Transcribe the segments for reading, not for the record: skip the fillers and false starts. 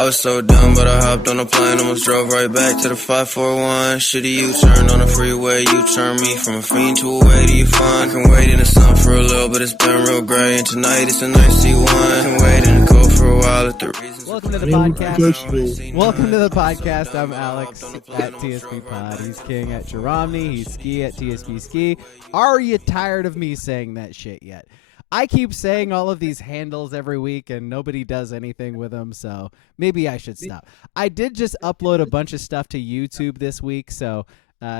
I was so dumb, but I hopped on a plane, almost drove right back to the 541. Shitty U-turn on the freeway, you turn me from a fiend to a way to you fun. I can wait in the sun for a little, but it's been real gray, and tonight it's a nice C1. I can wait in the cold for a while at the reasons. Welcome to the podcast. Welcome to the podcast. I'm Alex at TSP Pod. He's King at Jeromney. He's Ski at TSP Ski. Are you tired of me saying that shit yet? I keep saying all of these handles every week and nobody does anything with them, so maybe I should stop. I did just upload a bunch of stuff to YouTube this week, so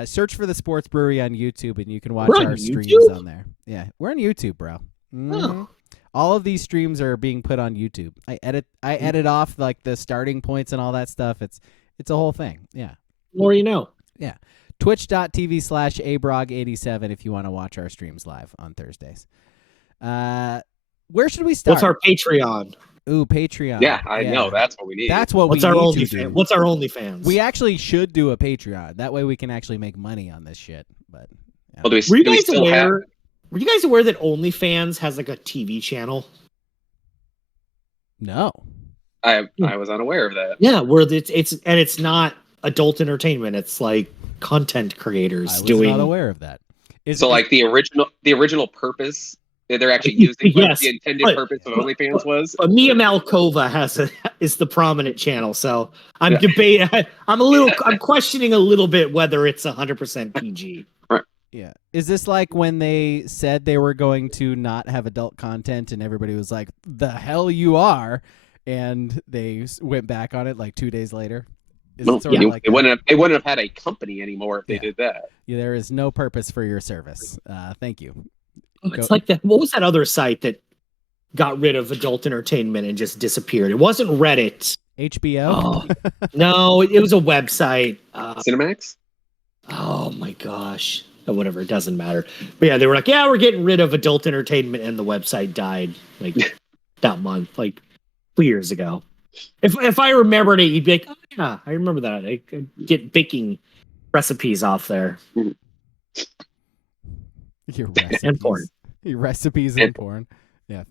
search for the Sports Brewery on YouTube and you can watch our streams on there. Yeah, we're on YouTube, bro. Mm-hmm. Oh. All of these streams are being put on YouTube. I edit off like the starting points and all that stuff. It's a whole thing. Yeah. More you know. Yeah. Twitch.tv/abrog87 if you want to watch our streams live on Thursdays. Where should we start? What's our Patreon? Ooh, Patreon. Yeah, I know. That's what we need. That's what What's we our need only to do. What's our OnlyFans? We actually should do a Patreon. That way we can actually make money on this shit. But yeah. Well, were you guys aware that OnlyFans has like a TV channel? No. I was unaware of that. Yeah, where it's not adult entertainment. It's like content creators I was doing. not aware of that. Like the original purpose that they're actually using, what the intended purpose of OnlyFans was. But Mia Malkova is the prominent channel, so I'm debating. I'm questioning a little bit whether it's 100% PG. Right. Yeah. Is this like when they said they were going to not have adult content and everybody was like, "The hell you are," and they went back on it like 2 days later? It wouldn't have had a company anymore if they did that. Yeah, there is no purpose for your service. Thank you. It's like that. What was that other site that got rid of adult entertainment and just disappeared? It wasn't Reddit. HBO? No, it was a website. Cinemax? Oh my gosh. Whatever, it doesn't matter. But yeah, they were like, yeah, we're getting rid of adult entertainment, and the website died like that month, like 2 years ago. If I remembered it, you'd be like, oh yeah, I remember that. I could get baking recipes off there. Your recipes. And porn. Your recipes and porn. Yeah.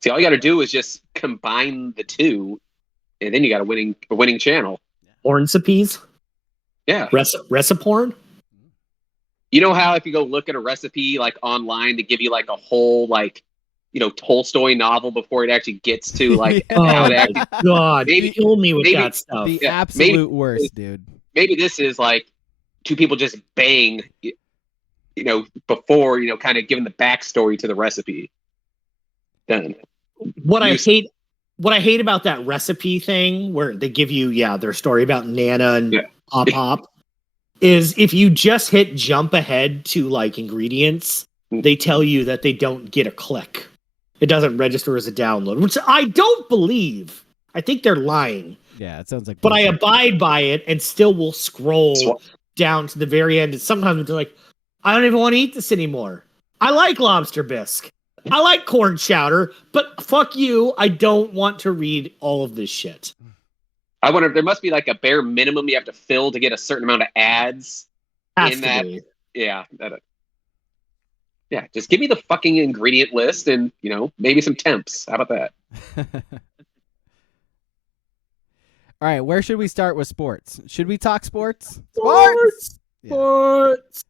See, all you got to do is just combine the two, and then you got a winning channel. Porn recipes? Yeah. Reciporn? You know how if you go look at a recipe like online to give you like a whole like Tolstoy novel before it actually gets to like how to actually, God, kill me with that stuff. The absolute worst, dude. Maybe this is like two people just bang, before kind of giving the backstory to the recipe. Done. What I hate about that recipe thing where they give you their story about Nana and Pop is if you just hit jump ahead to like ingredients, they tell you that they don't get a click. It doesn't register as a download, which I don't believe. I think they're lying. Yeah, it sounds like. But I abide by it and still will scroll down to the very end. And sometimes they're like, I don't even want to eat this anymore. I like lobster bisque. I like corn chowder, but fuck you. I don't want to read all of this shit. I wonder if there must be like a bare minimum you have to fill to get a certain amount of ads in that. Yeah. Yeah, just give me the fucking ingredient list and, maybe some temps. How about that? All right, where should we start with sports? Should we talk sports? Sports! Yeah. Sports!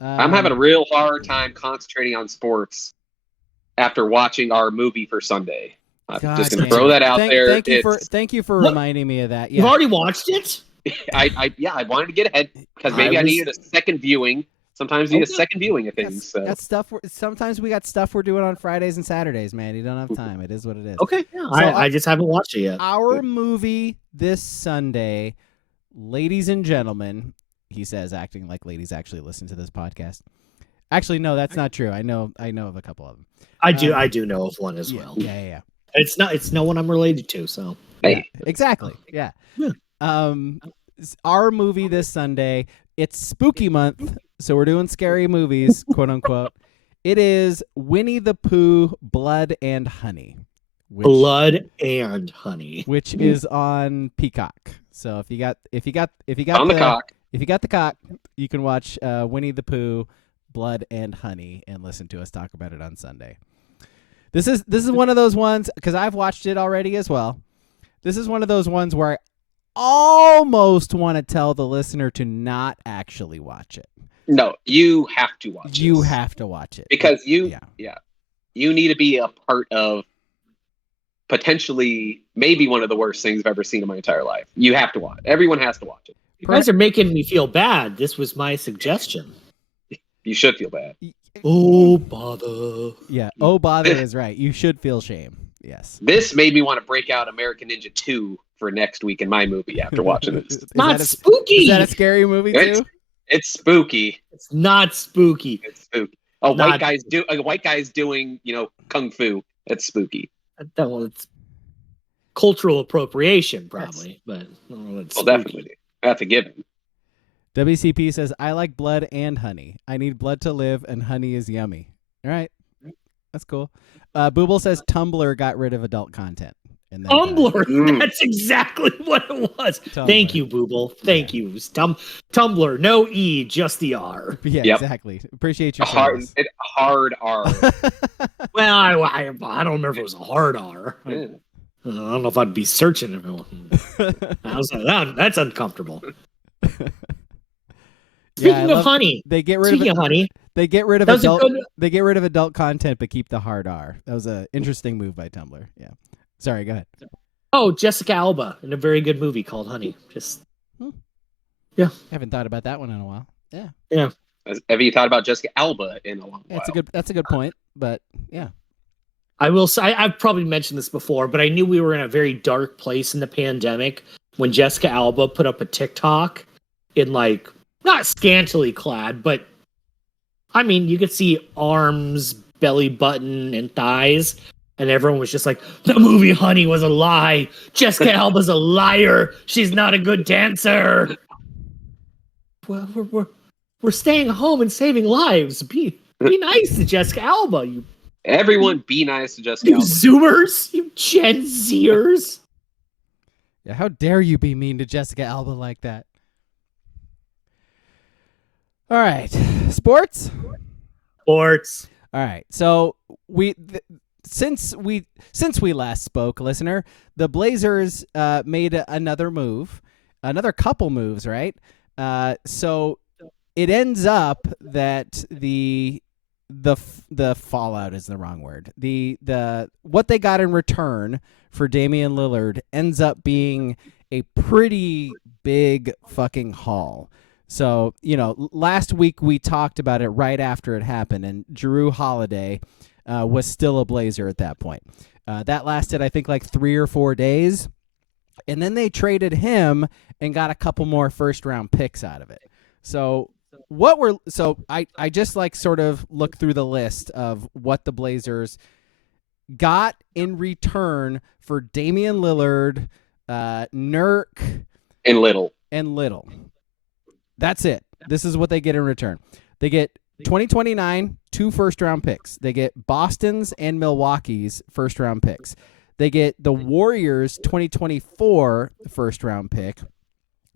I'm having a real hard time concentrating on sports after watching our movie for Sunday. I'm just going to throw that out there. Thank you for reminding me of that. Yeah. You've already watched it? I wanted to get ahead because maybe I needed a second viewing. Sometimes you need a second viewing of things. That's stuff. Sometimes we got stuff we're doing on Fridays and Saturdays, man. You don't have time. It is what it is. Okay. Yeah, so I just haven't watched it yet. Our movie this Sunday, ladies and gentlemen, he says, acting like ladies actually listen to this podcast. Actually, no, that's not true. I know of a couple of them. I do know of one as well. Yeah. It's no one I'm related to, so. Yeah, exactly. Yeah. Our movie this Sunday, it's spooky month, so we're doing scary movies, quote unquote. It is Winnie the Pooh, Blood and Honey. Blood and Honey, which is on Peacock. So if you got on the cock, if you got the cock, you can watch Winnie the Pooh, Blood and Honey, and listen to us talk about it on Sunday. This is one of those ones because I've watched it already as well. This is one of those ones where I almost want to tell the listener to not actually watch it. No, you have to watch it. You have to watch it. Because you need to be a part of potentially maybe one of the worst things I've ever seen in my entire life. You have to watch it. Everyone has to watch it. You guys are making me feel bad. This was my suggestion. You should feel bad. Oh, bother. Yeah, oh, bother is right. You should feel shame. Yes. This made me want to break out American Ninja 2 for next week in my movie after watching this. Not spooky. Is that a scary movie too? It's spooky. It's not spooky. It's spooky. White guys doing, kung fu. That's spooky. Well, it's cultural appropriation, probably, but definitely. That's a given. WCP says, I like blood and honey. I need blood to live, and honey is yummy. All right. That's cool. Booble says Tumblr got rid of adult content. And Tumblr. That's exactly what it was. Tumblr. Thank you, Booble. Thank you. Tumblr. No E, just the R. Yeah, exactly. Appreciate your hard R. Well, I don't remember if it was a hard R. I don't know if I'd be searching if it was. That's uncomfortable. Speaking of honey, they get rid of honey. They get rid of adult content, but keep the hard R. That was an interesting move by Tumblr. Yeah. Sorry, go ahead. Oh, Jessica Alba in a very good movie called Honey. Yeah. Haven't thought about that one in a while. Yeah. Yeah. Have you thought about Jessica Alba in a long while? That's a good point, but yeah. I will say, I've probably mentioned this before, but I knew we were in a very dark place in the pandemic when Jessica Alba put up a TikTok in not scantily clad, but I mean, you could see arms, belly button, and thighs. And everyone was just like, the movie Honey was a lie. Jessica Alba's a liar. She's not a good dancer. Well, we're staying home and saving lives. Be nice to Jessica Alba. Everyone be nice to Jessica Alba. You Zoomers. You Gen Zers. Yeah, how dare you be mean to Jessica Alba like that? All right. Sports. All right. So since we last spoke, listener, the Blazers made another couple moves, right? So it ends up that the fallout is the wrong word. The what they got in return for Damian Lillard ends up being a pretty big fucking haul. So, last week we talked about it right after it happened, and Jrue Holiday was still a Blazer at that point. That lasted, I think, 3 or 4 days, and then they traded him and got a couple more first-round picks out of it. So I just sort of looked through the list of what the Blazers got in return for Damian Lillard, Nurk, and Little. That's it. This is what they get in return. They get 2029, 2 first-round picks. They get Boston's and Milwaukee's first-round picks. They get the Warriors' 2024 first-round pick.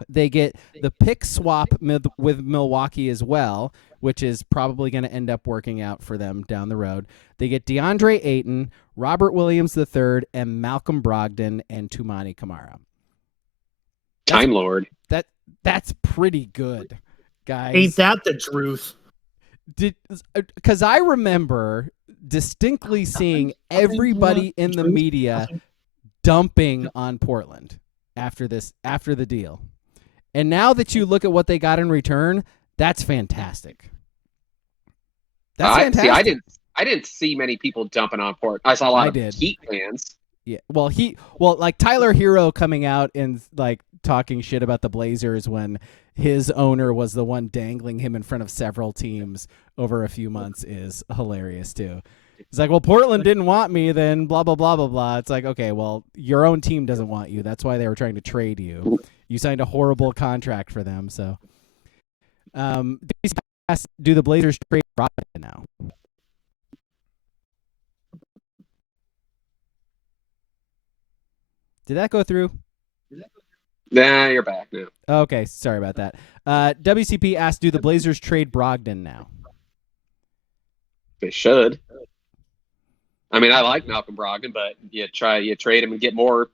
They get the pick swap with Milwaukee as well, which is probably going to end up working out for them down the road. They get DeAndre Ayton, Robert Williams III, and Malcolm Brogdon and Toumani Camara. Time Lord. That's pretty good, guys. Ain't that the truth? Because I remember distinctly seeing everybody in the media dumping on Portland after the deal. And now that you look at what they got in return, that's fantastic. That's fantastic. See, I didn't see many people dumping on Portland. I saw a lot of Heat fans. Yeah. Well, Tyler Hero coming out and talking shit about the Blazers when his owner was the one dangling him in front of several teams over a few months is hilarious too. He's like, well, Portland didn't want me, then blah, blah, blah, blah, blah. It's like, okay, well, your own team doesn't want you. That's why they were trying to trade you. You signed a horrible contract for them. So do the Blazers trade Braga now? Did that go through? Nah, you're back now. Okay, sorry about that. WCP asked, do the Blazers trade Brogdon now? They should. I mean, I like Malcolm Brogdon, but you trade him and get more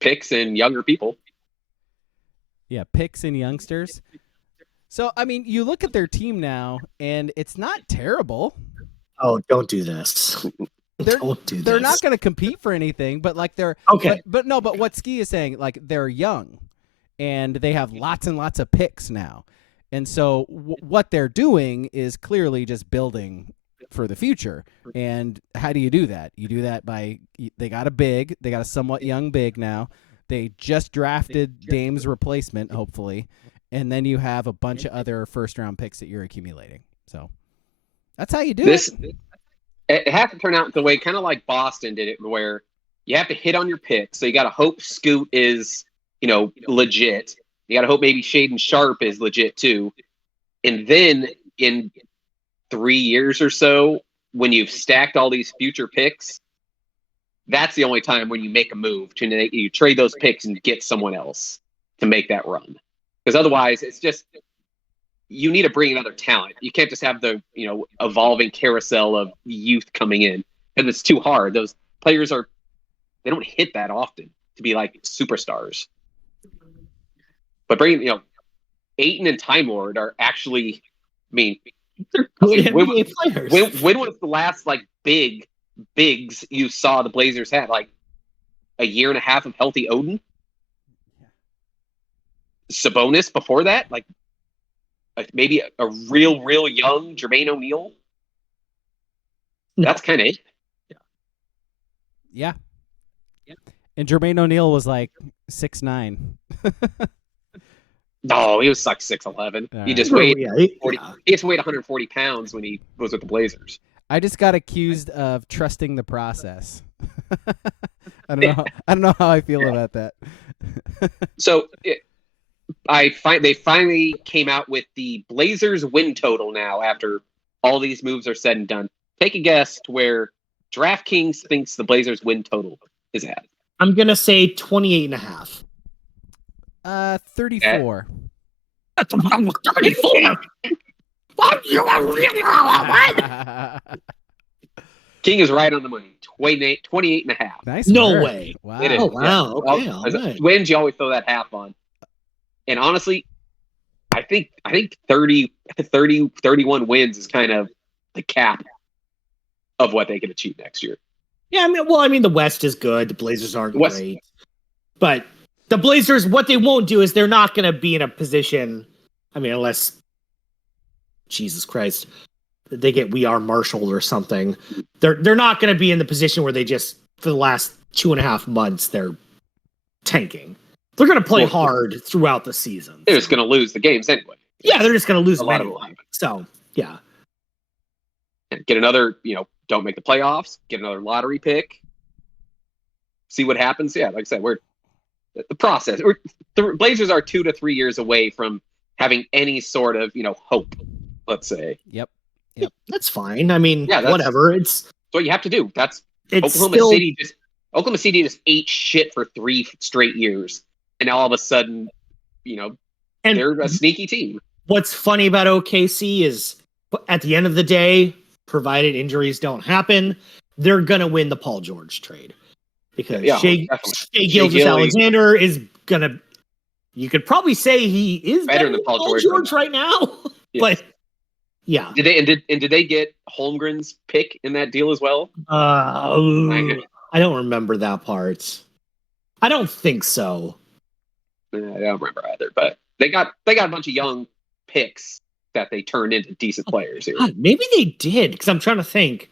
picks and younger people. Yeah, picks and youngsters. So, I mean, you look at their team now, and it's not terrible. Oh, don't do this. Don't do this. They're not going to compete for anything, but like they're okay. But what Ski is saying, like they're young, and they have lots and lots of picks now, and so what they're doing is clearly just building for the future. And how do you do that? You do that by they got a somewhat young big now. They just drafted Dame's replacement, hopefully, and then you have a bunch of other first-round picks that you're accumulating. So that's how you do it. It has to turn out the way, kind of like Boston did it, where you have to hit on your picks. So you got to hope Scoot is, legit. You got to hope maybe Shaden Sharp is legit too. And then in 3 years or so, when you've stacked all these future picks, that's the only time when you make a move you trade those picks and get someone else to make that run. Because otherwise, it's just you need to bring in other talent. You can't just have the evolving carousel of youth coming in, and it's too hard. Those players they don't hit that often to be like superstars. But bringing Ayton and Time Lord are actually, they're good NBA players. When was the last like bigs you saw the Blazers have? Like a year and a half of healthy Odin? Sabonis before that? Like maybe a real young Jermaine O'Neal? No. That's kind of it. Yeah. And Jermaine O'Neal was like 6'9". No, he was like 6'11". He just weighed 40. He just weighed 140 pounds when he was with the Blazers. I just got accused of trusting the process. I don't know how I feel about that. So they finally came out with the Blazers win total now after all these moves are said and done. Take a guess to where DraftKings thinks the Blazers win total is at. I'm going to say 28.5. 34. That's 34. What? You are really what? King is right on the money. 28.5. Nice. No work. way. Wow. It is. Oh, wow. Yeah. Okay. All right. Wins, you always throw that half on. And honestly, I think 30, 31 wins is kind of the cap of what they can achieve next year. Yeah, I mean, the West is good. The Blazers aren't great. But the Blazers, what they won't do is they're not going to be in a position, unless, Jesus Christ, they get We Are Marshall or something. They're not going to be in the position where they just, for the last 2.5 months, they're tanking. They're going to play hard throughout the season. They're just going to lose the games anyway. Yeah, they're just going to lose a lot of them. So, yeah. And get another, don't make the playoffs, get another lottery pick, see what happens. Yeah, like I said, we're the process. The Blazers are 2 to 3 years away from having any sort of, hope, let's say. Yep. That's fine. Whatever. It's what you have to do. Oklahoma City just ate shit for 3 straight years. And now all of a sudden, they're a sneaky team. What's funny about OKC is at the end of the day, provided injuries don't happen, they're going to win the Paul George trade. Because Shai Gilgeous-Alexander is going to... You could probably say he is better than Paul George right now. Yes. But, yeah. Did they get Holmgren's pick in that deal as well? I don't remember that part. I don't think so. I don't remember either. But they got a bunch of young picks that they turned into decent players here. God, maybe they did, because I'm trying to think.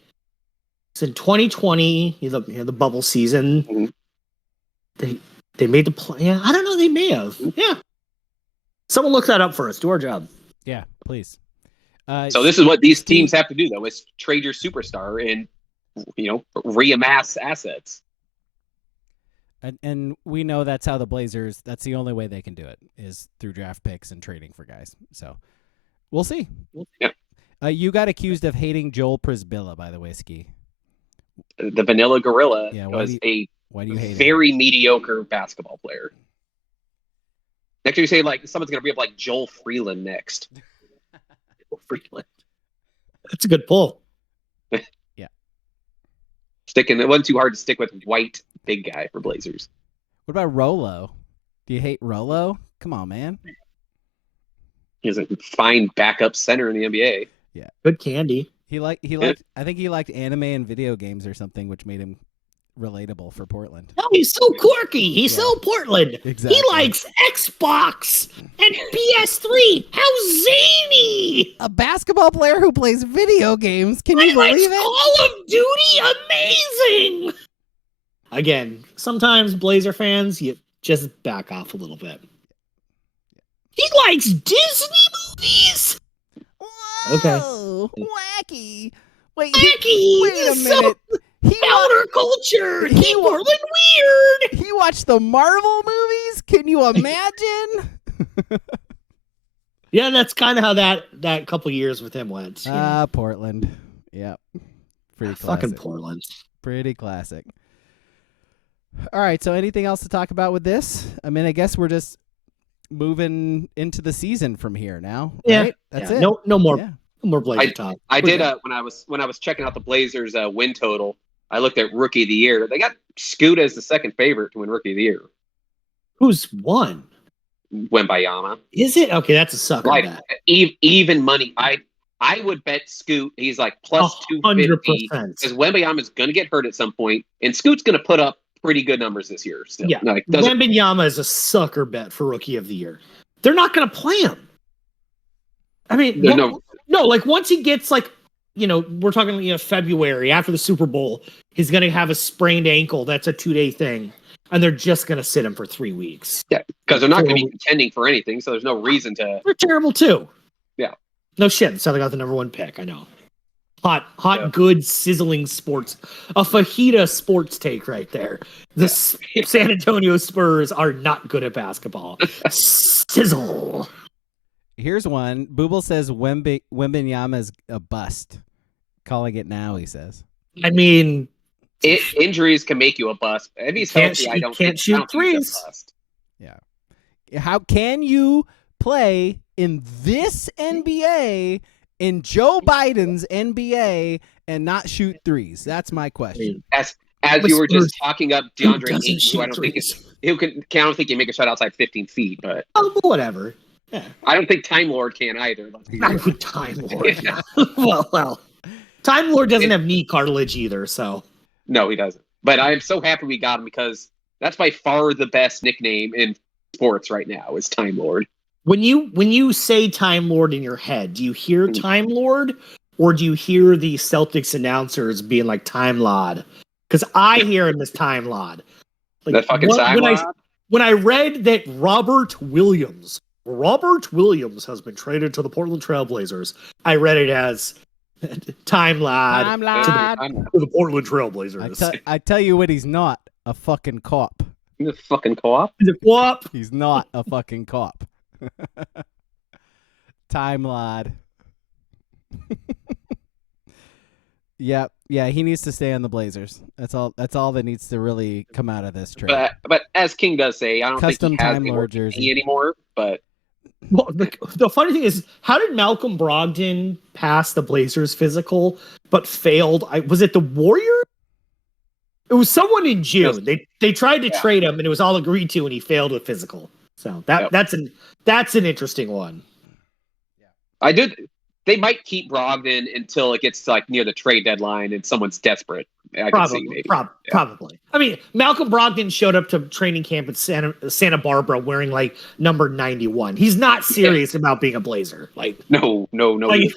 It's in 2020, the bubble season. Mm-hmm. They made the play. Yeah, I don't know. They may have. Yeah. Someone look that up for us. Do our job. Yeah, please. So this is what these teams have to do, though, is trade your superstar and, reamass assets. And we know that's how the Blazers, that's the only way they can do it, is through draft picks and trading for guys. So we'll see. Yeah. You got accused of hating Joel Prisbilla, by the way, Ski. The Vanilla Gorilla was a hate very mediocre basketball player. Next you say someone's going to be up like Joel Freeland next. Freeland. That's a good pull. Yeah. It wasn't too hard to stick with white big guy for Blazers. What about Rolo? Do you hate Rolo? Come on, man. He's a fine backup center in the NBA. Yeah, good candy. He liked. I think he liked anime and video games or something, which made him relatable for Portland. No, he's so quirky. He's so Portland. Exactly. He likes Xbox and PS3. How zany! A basketball player who plays video games. Can you He likes believe it? Call of Duty. Amazing. Again, sometimes Blazer fans, you just back off a little bit. He likes Disney movies. Okay. Wacky. Wait Wacky. Wait a minute. Counterculture. Keep Portland weird. He watched the Marvel movies? Can you imagine? Yeah, that's kind of how that couple years with him went. Portland. Yep. Pretty classic. Fucking Portland. Pretty classic. All right, so anything else to talk about with this? I mean, I guess we're just moving into the season from here now. Right? That's it. No more. No more Blazer talk. I did when I was checking out the Blazers win total. I looked at Rookie of the Year. They got Scoot as the second favorite to win Rookie of the Year. Who's won? Wembayama. Is it? Okay, that's a sucker. Right. Even money. I would bet Scoot. He's like plus 250 because Wembayama's going to get hurt at some point, and Scoot's going to put up pretty good numbers this year. Still. Yeah, Wembanyama is a sucker bet for Rookie of the Year. They're not going to play him. I mean, no. Like once he gets we're talking February after the Super Bowl, he's going to have a sprained ankle. That's a 2-day thing, and they're just going to sit him for 3 weeks. Yeah, because they're not going to be contending for anything, so there's no reason to. They're terrible too. Yeah. No shit. So they got the number 1 pick. I know. Hot, good, sizzling sports. A fajita sports take right there. The San Antonio Spurs are not good at basketball. Sizzle. Here's one. Booble says Wembanyama is a bust. Calling it now, he says. I mean, injuries can make you a bust. If he's healthy, I don't think shoot threes. Yeah. How can you play in this NBA, in Joe Biden's NBA, and not shoot threes? That's my question. As you were just talking up DeAndre Ayton, I don't think you make a shot outside 15 feet, but whatever. Yeah. I don't think Time Lord can either. Time Lord. Yeah. well, Time Lord doesn't have knee cartilage either, so no, he doesn't. But I'm so happy we got him because that's by far the best nickname in sports right now is Time Lord. When you say Time Lord in your head, do you hear Time Lord or do you hear the Celtics announcers being like Time Lord? Because I hear him as Time Lord. Like, that fucking Time Lord? When I read that Robert Williams has been traded to the Portland Trailblazers, I read it as Time Lord to the Portland Trailblazers. I tell you what, he's not a fucking cop. He's a fucking co-op? He's not a fucking cop. Time Lord. Yeah, he needs to stay on the Blazers. That's all that needs to really come out of this trade. But as King does say, I don't Custom think he has Time Lord jersey anymore. But well, the funny thing is, how did Malcolm Brogdon pass the Blazers physical but failed? Was it the Warriors? It was someone in June. They tried to trade him, and it was all agreed to, and he failed with physical. So that's an interesting one. Yeah, they might keep Brogdon until it gets like near the trade deadline and someone's desperate. Probably. I mean, Malcolm Brogdon showed up to training camp at Santa Barbara wearing like number 91. He's not serious about being a Blazer. Like no. Like,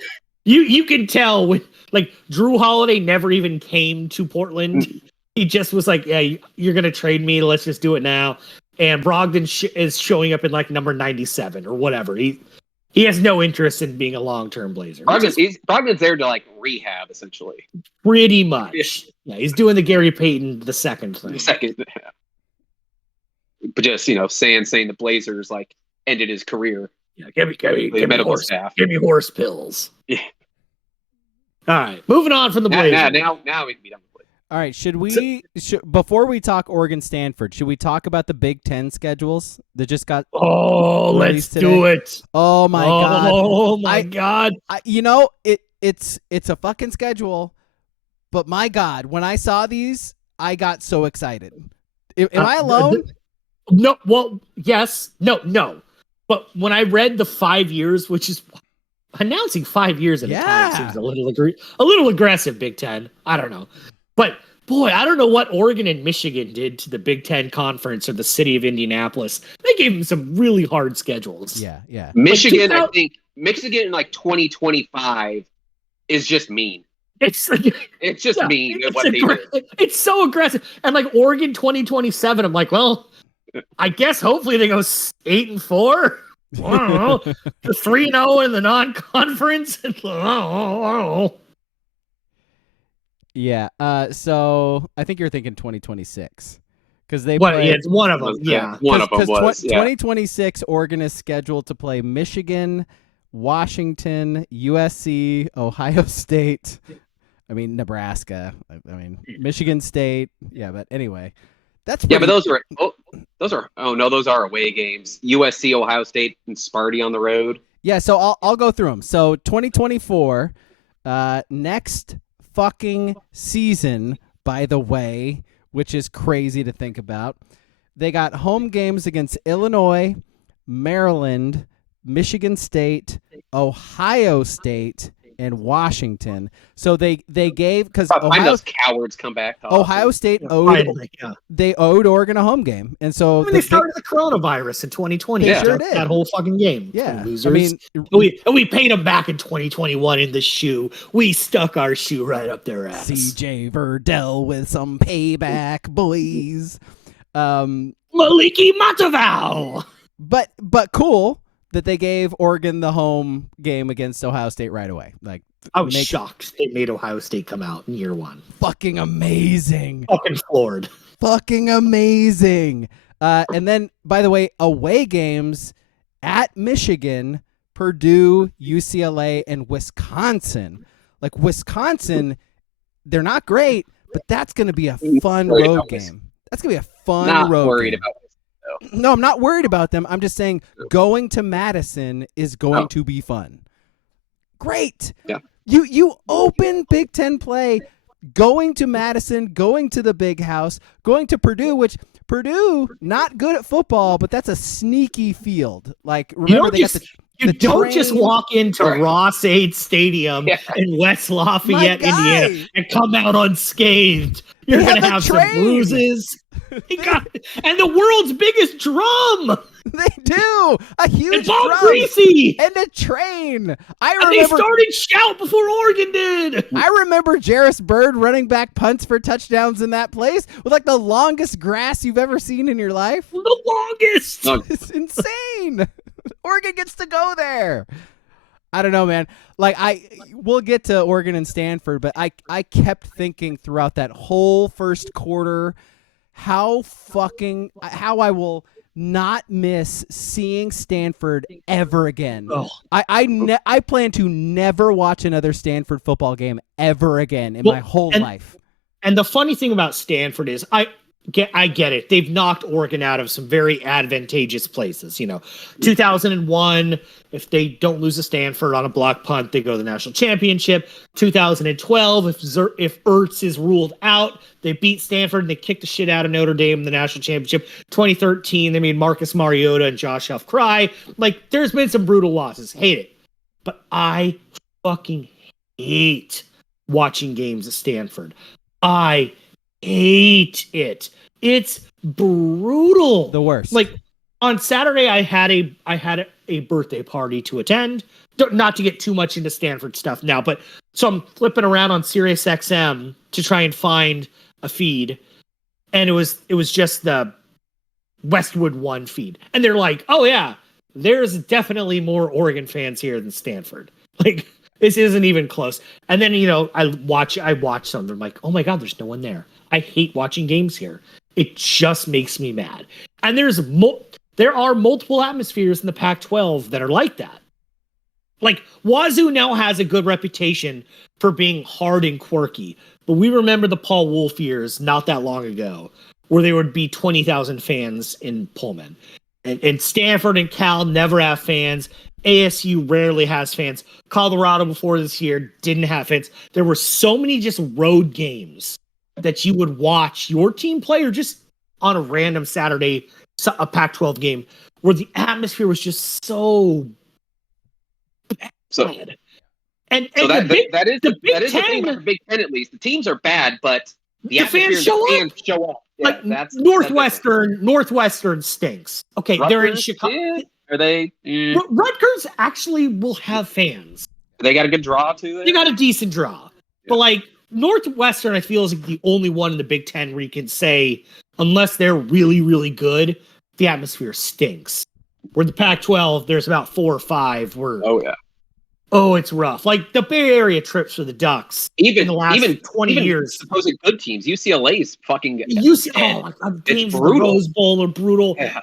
you can tell when like Drew Holiday never even came to Portland. He just was like, yeah, you're gonna trade me. Let's just do it now. And Brogdon is showing up in like number 97 or whatever. He has no interest in being a long-term Blazer. Brogdon's there to like rehab, essentially. Pretty much. Yeah, he's doing the Gary Payton the second thing. But just saying the Blazers like ended his career. Yeah, give me horse pills. Yeah. All right, moving on from the Blazers. Now we can be done. All right, before we talk Oregon Stanford, should we talk about the Big Ten schedules that just got let's today? Do it. Oh my god. Oh my god. It's a fucking schedule, but my god, when I saw these, I got so excited. Am I alone? No, well, yes, no. But when I read the 5 years, which is announcing 5 years at a time seems a little aggressive, Big Ten. I don't know. But boy, I don't know what Oregon and Michigan did to the Big Ten Conference or the city of Indianapolis. They gave them some really hard schedules. Yeah. Michigan, I think Michigan in like 2025 is just mean. It's just mean what they do. It's so aggressive. And like Oregon 2027, I'm like, well, I guess hopefully they go 8-4. I don't know. 3-0 in the non-conference. I don't know. Yeah. So I think you're thinking 2026 because they play. Yeah, it's one of them. Yeah, one of them was. 2026. Oregon is scheduled to play Michigan, Washington, USC, Ohio State. I mean Nebraska. I mean Michigan State. Yeah, but anyway. That's but those are away games. USC, Ohio State, and Sparty on the road. Yeah, so I'll go through them. So 2024, next fucking season, by the way, which is crazy to think about. They got home games against Illinois, Maryland, Michigan State, Ohio State, and Washington. So they gave because those cowards come back. Ohio State owed Oregon a home game, and so they started the coronavirus in 2020. They sure did. That whole fucking game. Yeah, losers. I mean, we paid them back in 2021 in the shoe. We stuck our shoe right up their ass. CJ Verdell with some payback, boys. Maliki Matavau. But cool that they gave Oregon the home game against Ohio State right away. Like, I was shocked they made Ohio State come out in year one. Fucking amazing. Fucking floored. Fucking amazing. And then, by the way, away games at Michigan, Purdue, UCLA, and Wisconsin. Like, Wisconsin, they're not great, but that's going to be a fun road game. That's going to be a fun road game. About No, I'm not worried about them. I'm just saying going to Madison is going to be fun. Great. Yeah. You open Big Ten play, going to Madison, going to the Big House, going to Purdue, which Purdue, not good at football, but that's a sneaky field. Like, remember they got the You don't just walk into Ross-Ade Stadium in West Lafayette, Indiana, and come out unscathed. You're going to have some bruises. And the world's biggest drum. They do. A huge drum. Greasy. And a train. They started Shout before Oregon did. I remember Jarris Byrd running back punts for touchdowns in that place with like the longest grass you've ever seen in your life. The longest. It's insane. Oregon gets to go there. I don't know, man. Like we'll get to Oregon and Stanford, but I kept thinking throughout that whole first quarter how I will not miss seeing Stanford ever again. Oh. I plan to never watch another Stanford football game ever again in my whole life. And the funny thing about Stanford is I get it. They've knocked Oregon out of some very advantageous places. 2001, if they don't lose to Stanford on a block punt, they go to the national championship. 2012, if Ertz is ruled out, they beat Stanford and they kick the shit out of Notre Dame in the national championship. 2013, they made Marcus Mariota and Josh Huff cry. Like, there's been some brutal losses. Hate it. But I fucking hate watching games at Stanford. I hate it. It's brutal. The worst. Like on Saturday, I had a birthday party to attend. Not to get too much into Stanford stuff now, but so I'm flipping around on Sirius XM to try and find a feed, and it was just the Westwood One feed, and they're like, "Oh yeah, there's definitely more Oregon fans here than Stanford." Like this isn't even close. And then I watch some of them. I'm like, "Oh my god, there's no one there." I hate watching games here. It just makes me mad. And there are multiple atmospheres in the Pac-12 that are like that. Like, Wazoo now has a good reputation for being hard and quirky. But we remember the Paul Wolf years not that long ago, where there would be 20,000 fans in Pullman. And Stanford and Cal never have fans. ASU rarely has fans. Colorado before this year didn't have fans. There were so many just road games that you would watch your team play or just on a random Saturday, a Pac-12 game, where the atmosphere was just so bad. And that is the the thing about the Big Ten, at least. The teams are bad, but the fans show up. Yeah, like Northwestern stinks. Okay, Rutgers, they're in Chicago. Yeah. Are they? Rutgers actually will have fans. They got a good draw too. They got a decent draw, but like Northwestern, I feel is like the only one in the Big Ten where you can say, unless they're really, really good, the atmosphere stinks. Where the Pac-12, there's about 4 or 5 where it's rough. Like the Bay Area trips for the Ducks, in the last 20 years. Supposed good teams. UCLA's fucking. Games in the Rose Bowl are brutal. Yeah.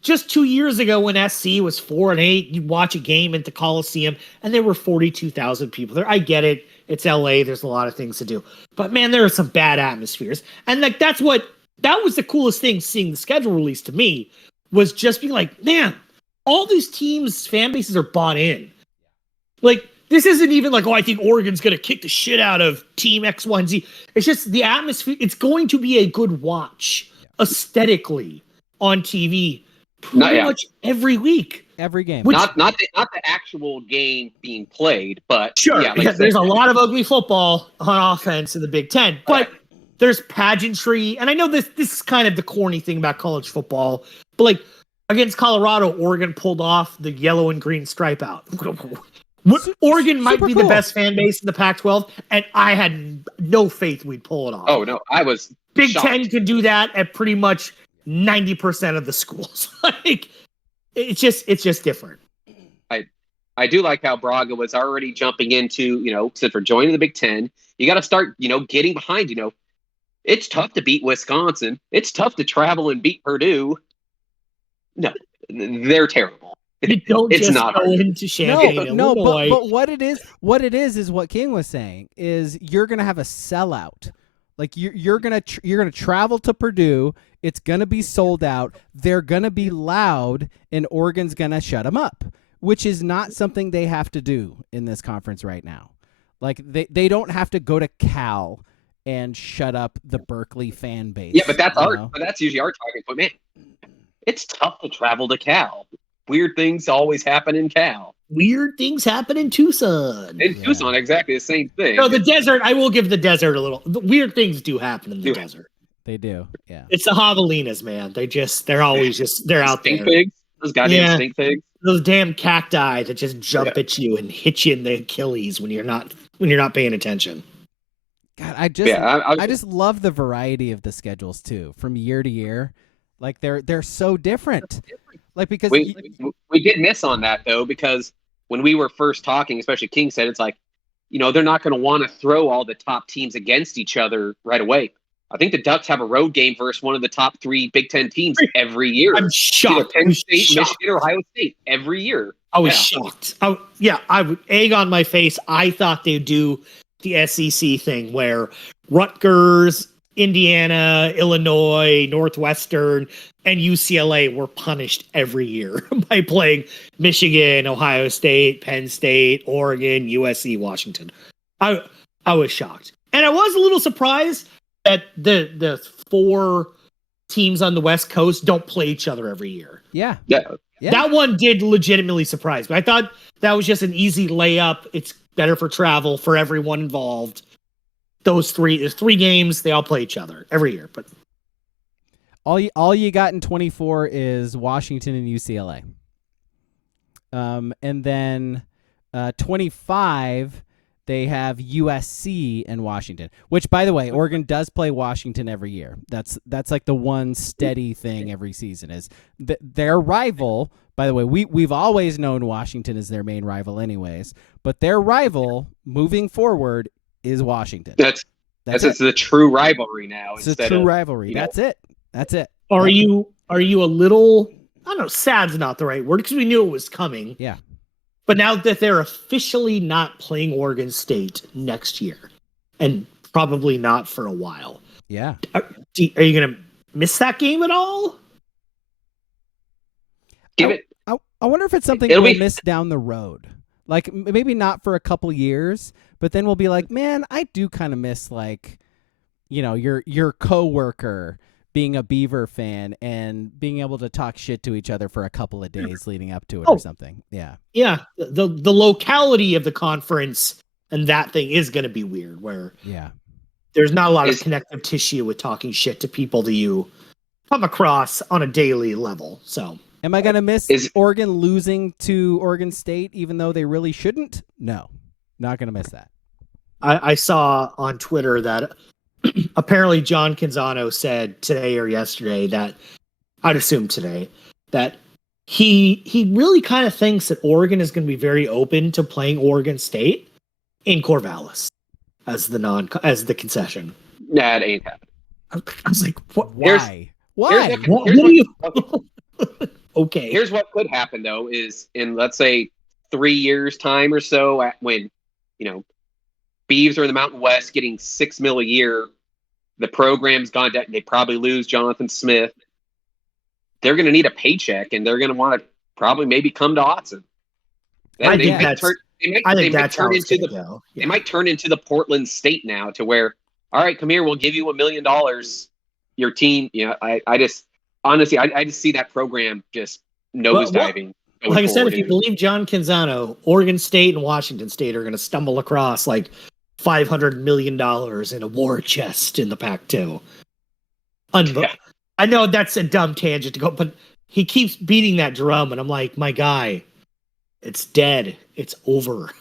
Just 2 years ago, when SC was 4-8, you watch a game at the Coliseum, and there were 42,000 people there. I get it. It's LA. There's a lot of things to do, but man, there are some bad atmospheres, and like that was the coolest thing. Seeing the schedule released to me was just being like, man, all these teams' fan bases are bought in. Like, this isn't even like, I think Oregon's going to kick the shit out of Team X, Y, and Z. It's just the atmosphere. It's going to be a good watch aesthetically on TV pretty much every week. Every game. Not the actual game being played, but sure. There's a lot of ugly football on offense in the Big Ten, but there's pageantry. And I know this is kind of the corny thing about college football, but like against Colorado, Oregon pulled off the yellow and green stripe out. Oregon might be the best fan base in the Pac-12, and I had no faith we'd pull it off. Oh no, I was Big shocked. Ten can do that at pretty much 90% of the schools. Like it's just different. I do like how Braga was already jumping into, so for joining the Big Ten, you got to start, getting behind, it's tough to beat Wisconsin. It's tough to travel and beat Purdue. No, they're terrible. It's not go into Champaign, no, but what it is what King was saying is you're gonna have a sellout. Like you're gonna travel to Purdue. It's gonna be sold out. They're gonna be loud, and Oregon's gonna shut them up, which is not something they have to do in this conference right now. Like they don't have to go to Cal and shut up the Berkeley fan base. Yeah, but that's usually our target. But man, it's tough to travel to Cal. Weird things always happen in Cal. Weird things happen in Tucson. Tucson, exactly the same thing. No, the desert, I will give the desert a little. The weird things do happen in the desert. They do, yeah. It's the javelinas, man. They're always they're out there. Stink pigs? Those goddamn stink pigs? Those damn cacti that just jump at you and hit you in the Achilles when you're not paying attention. God, I just love the variety of the schedules too, from year to year. Like they're so different. Like because we did miss on that though, because when we were first talking, especially King said, it's like, they're not going to want to throw all the top teams against each other right away. I think the Ducks have a road game versus one of the top 3 Big Ten teams every year. I'm shocked. Penn State, Michigan, or Ohio State every year. I was shocked. I would egg on my face. I thought they'd do the SEC thing where Rutgers, Indiana, Illinois, Northwestern, and UCLA were punished every year by playing Michigan, Ohio State, Penn State, Oregon, USC, Washington. I was shocked. And I was a little surprised that the 4 teams on the West Coast don't play each other every year. Yeah. That one did legitimately surprise me. I thought that was just an easy layup. It's better for travel for everyone involved. There's 3 games. They all play each other every year. But all you got in 24 is Washington and UCLA. And then 25, they have USC and Washington. Which, by the way, Oregon does play Washington every year. That's like the one steady thing every season is their rival. By the way, we've always known Washington is their main rival, anyways. But their rival moving forward is Washington. That's it's the true rivalry now. It's a true rivalry. That's it. Are you a little, I don't know, sad's not the right word because we knew it was coming. Yeah. But now that they're officially not playing Oregon State next year, and probably not for a while. Yeah. Are you going to miss that game at all? I wonder if it's something we'll miss down the road. Like maybe not for a couple years, but then we'll be like, man, I do kind of miss your coworker being a Beaver fan and being able to talk shit to each other for a couple of days leading up to it or something. Yeah. Yeah. The locality of the conference and that thing is going to be weird where there's not a lot of connective tissue with talking shit to people that you come across on a daily level. So am I going to miss Oregon losing to Oregon State, even though they really shouldn't? No, not going to miss that. I saw on Twitter that apparently John Canzano said today or yesterday that I'd assume today that he really kind of thinks that Oregon is going to be very open to playing Oregon State in Corvallis as the concession. Nah, it ain't happening. I was like, what? Why? Why? Okay. Here's what could happen though: is in let's say 3 years' time or so, when Beavs are in the Mountain West getting $6 million a year. The program's gone down. They probably lose Jonathan Smith. They're going to need a paycheck, and they're going to want to probably maybe come to Autzen. They might turn into the Portland State now, to where, all right, come here, we'll give you $1 million. Your team, I just see that program just nosediving. Like I said, if you believe John Canzano, Oregon State and Washington State are going to stumble across like $500 million in a war chest in the Pac-2. I know that's a dumb tangent to go, but he keeps beating that drum, and I'm like, my guy, it's dead. It's over.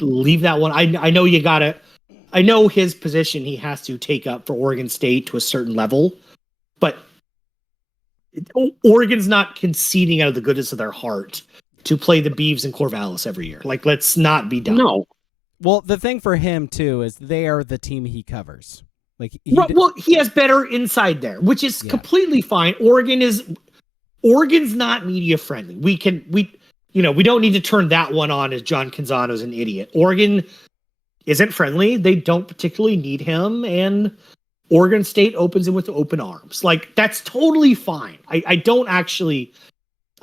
Leave that one. I know you got to. I know his position he has to take up for Oregon State to a certain level, but Oregon's not conceding out of the goodness of their heart to play the Beavs in Corvallis every year. Like, let's not be dumb. No. Well, the thing for him too is they are the team he covers. Like, he has better inside there, which is completely fine. Oregon's not media friendly. We don't need to turn that one on as John Canzano's an idiot. Oregon isn't friendly. They don't particularly need him, and Oregon State opens it with open arms. Like, that's totally fine. I'm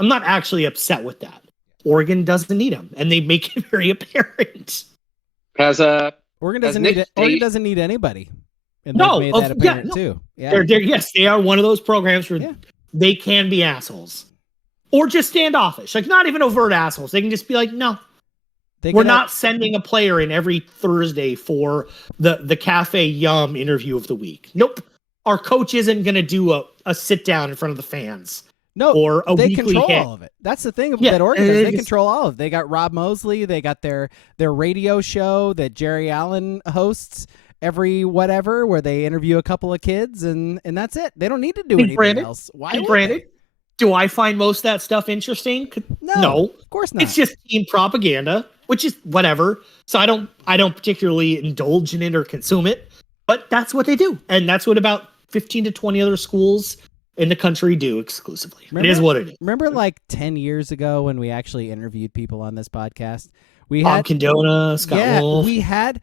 not actually upset with that. Oregon doesn't need him, and they make it very apparent. Oregon doesn't need anybody. And they've made that apparent too. Yeah. They are one of those programs where they can be assholes. Or just standoffish. Like, not even overt assholes. They can just be like, no. We're not sending a player in every Thursday for the Cafe Yum interview of the week. Nope. Our coach isn't going to do a sit down in front of the fans. No, or they control all of it. That's the thing that Oregon does. They control all of it. They got Rob Mosley. They got their radio show that Jerry Allen hosts every whatever, where they interview a couple of kids, and that's it. They don't need to do anything else. Why? Granted, do I find most of that stuff interesting? No, of course not. It's just team propaganda, which is whatever. So I don't particularly indulge in it or consume it, but that's what they do, and that's what about 15 to 20 other schools in the country do exclusively. It is what it is. Remember like 10 years ago when we actually interviewed people on this podcast? We had Condona, Scott Wolf. We had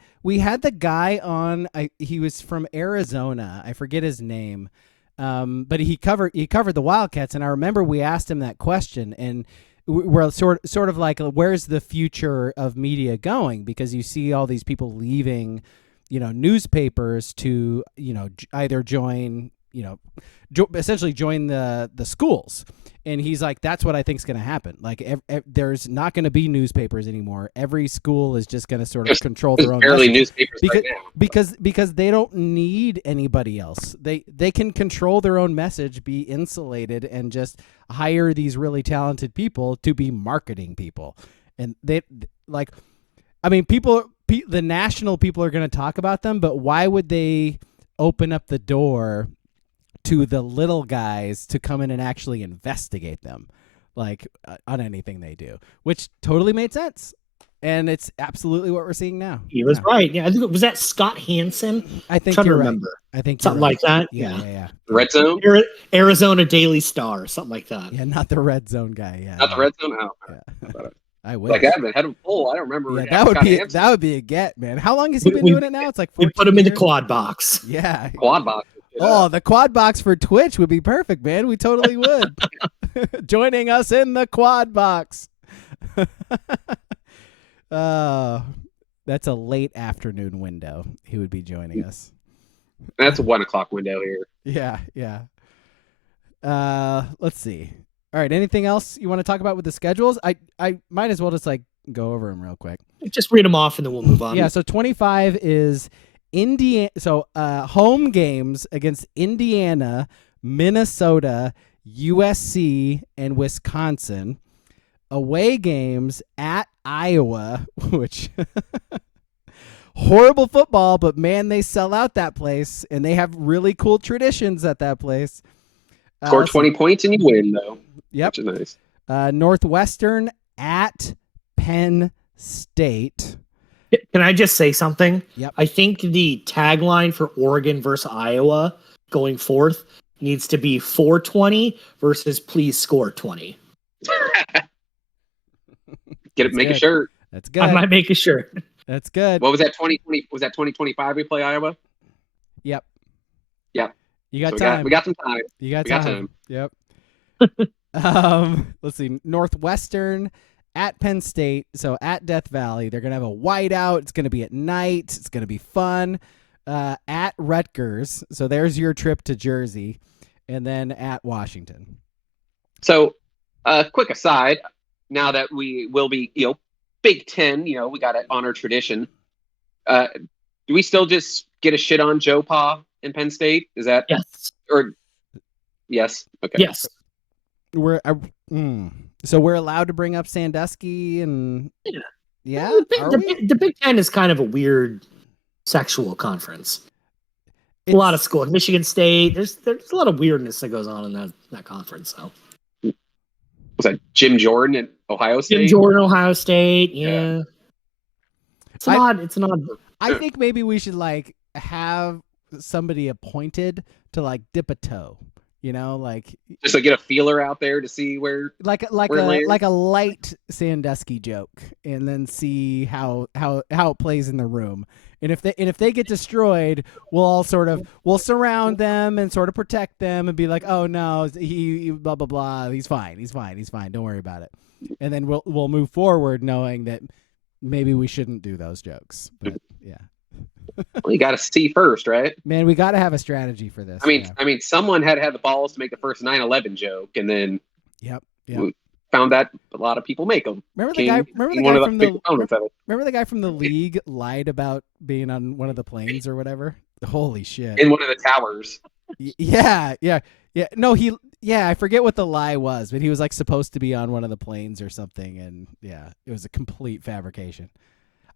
the guy on. He was from Arizona. I forget his name, but he covered the Wildcats. And I remember we asked him that question, and we're sort of like, where's the future of media going? Because you see all these people leaving, newspapers to either join essentially join the schools. And he's like, that's what I think is going to happen. Like, there's not going to be newspapers anymore. Every school is just going to sort of control their own. Barely newspapers because, right now. Because they don't need anybody else. They can control their own message, be insulated, and just hire these really talented people to be marketing people. And the national people are going to talk about them, but why would they open up the door to the little guys to come in and actually investigate them, like on anything they do, which totally made sense. And it's absolutely what we're seeing now. He was right. Yeah. I think was that Scott Hansen? I think you're remember. Right. I think something right. like that. Yeah. Red Zone? Arizona Daily Star, something like that. Yeah. Not the Red Zone guy. Yeah. Not the Red Zone. Oh, yeah. I wish. Like, I've been head of full. I don't remember. Yeah, that would be a get, man. How long has he been doing it now? It's like 14 we put him years? in the quad box. Yeah. Quad box. Oh, the quad box for Twitch would be perfect, man. We totally would. Joining us in the quad box. That's a late afternoon window. He would be joining us. That's a 1 o'clock window here. Yeah. Let's see. All right. Anything else you want to talk about with the schedules? I might as well just like go over them real quick. Just read them off and then we'll move on. Yeah. So 25 is Indiana. So home games against Indiana, Minnesota, USC, and Wisconsin. Away games at Iowa, which horrible football, but man, they sell out that place, and they have really cool traditions at that place. Score 20 points and you win, though. Yep. Which is nice. Northwestern at Penn State. Can I just say something? Yep. I think the tagline for Oregon versus Iowa going forth needs to be 420 versus please score 20. Make a shirt. That's good. I might make a shirt. That's good. What was that? 2020? Was that 2025? We play Iowa. Yep. You got So time. We got some time. You got We time. got Yep. Let's see. Northwestern at Penn State. So at Death Valley, they're gonna have a whiteout. It's gonna be at night. It's gonna be fun. At Rutgers. So there's your trip to Jersey, and then at Washington. So, quick aside. Now that we will be, Big Ten, we got to honor tradition. Do we still just get a shit on Joe Pa in Penn State? Is that yes? Okay. Yes. So we're allowed to bring up Sandusky and yeah. The Big Ten is kind of a weird sexual conference. A lot of schools, Michigan State. There's a lot of weirdness that goes on in that conference. So. Was that Jim Jordan at Ohio State? Jim Jordan, Ohio State. Yeah. It's an odd. I think maybe we should like have somebody appointed to like dip a toe. Just like get a feeler out there to see where like a light Sandusky joke, and then see how it plays in the room. And if they get destroyed, we'll surround them and sort of protect them and be like, oh no, he blah blah blah, he's fine, don't worry about it. And then we'll move forward knowing that maybe we shouldn't do those jokes. But yeah. Well, you got to see first, right? Man, we got to have a strategy for this. I mean, someone had the balls to make the first 9/11 joke, and then we found that a lot of people make them. Remember the guy from the league lied about being on one of the planes or whatever? Holy shit! In one of the towers. Yeah. No, I forget what the lie was, but he was like supposed to be on one of the planes or something, and yeah, it was a complete fabrication.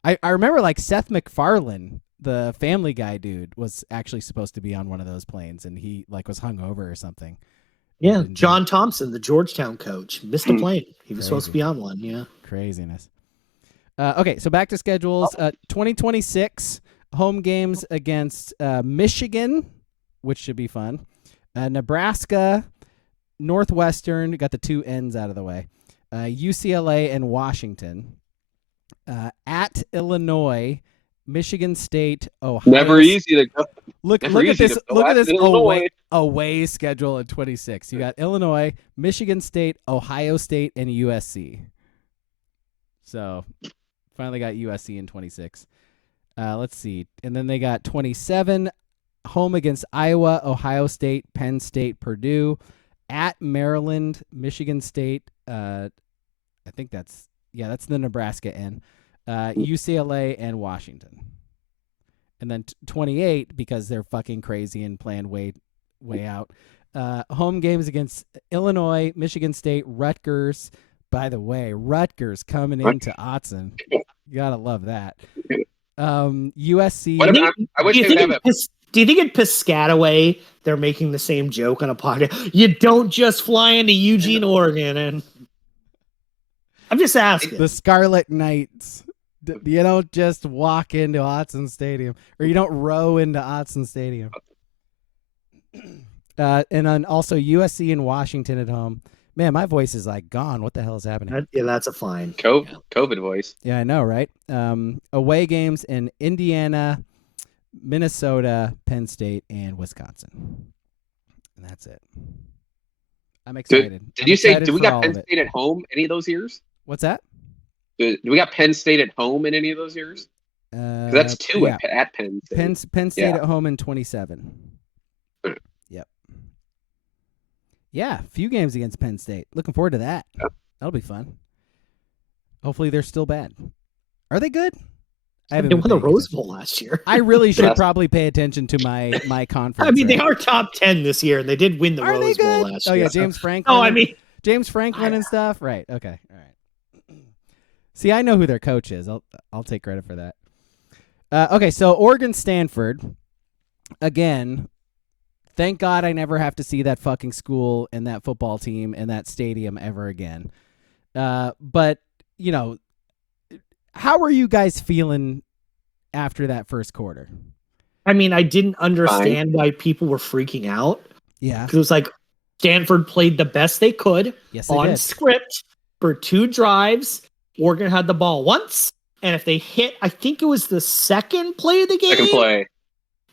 I remember like Seth MacFarlane, the Family Guy dude, was actually supposed to be on one of those planes, and he like was hungover or something. Yeah, John Thompson, the Georgetown coach, missed a plane. He was supposed to be on one. Yeah, craziness. Okay, so back to schedules. 2026 home games against Michigan, which should be fun. Nebraska, Northwestern, got the two ends out of the way. UCLA and Washington. At Illinois, Michigan State, Ohio. Never easy to go. Look at this away schedule in 26. You got Illinois, Michigan State, Ohio State, and USC. So finally got USC in 26. Let's see. And then they got 27 home against Iowa, Ohio State, Penn State, Purdue. At Maryland, Michigan State. I think that's the Nebraska end. UCLA and Washington. And then 28, because they're fucking crazy and planned way out. Home games against Illinois, Michigan State, Rutgers. By the way, Rutgers coming into Autzen. You gotta love that. USC. Do you think at Piscataway they're making the same joke on a podcast? You don't just fly into Eugene, Oregon, and I'm just asking. The Scarlet Knights. You don't just walk into Autzen Stadium, or you don't row into Autzen Stadium. And then also USC and Washington at home. Man, my voice is like gone. What the hell is happening? Yeah, that's a fine COVID voice. Yeah, I know, right? Away games in Indiana, Minnesota, Penn State, and Wisconsin. And that's it. I'm excited. Did you say, do we got Penn State at home any of those years? What's that? Do we got Penn State at home in any of those years? That's 2 at Penn State. Penn State at home in 27. Yep. Yeah, few games against Penn State. Looking forward to that. Yep. That'll be fun. Hopefully they're still bad. Are they good? They won the Rose Bowl last year. I really should probably pay attention to my conference. I mean, they are top 10 this year, and they did win the Rose Bowl last year. Oh, yeah, James Franklin. Oh, I mean, James Franklin and stuff. Right. Okay. All right. See, I know who their coach is. I'll take credit for that. Okay, so Oregon Stanford. Again, thank God I never have to see that fucking school and that football team and that stadium ever again. But, you know, how are you guys feeling after that first quarter? I mean, I didn't understand why people were freaking out. Yeah. Because it was like Stanford played the best they could on script for 2 drives. Oregon had the ball once. And if they hit, I think it was the second play of the game. Second play.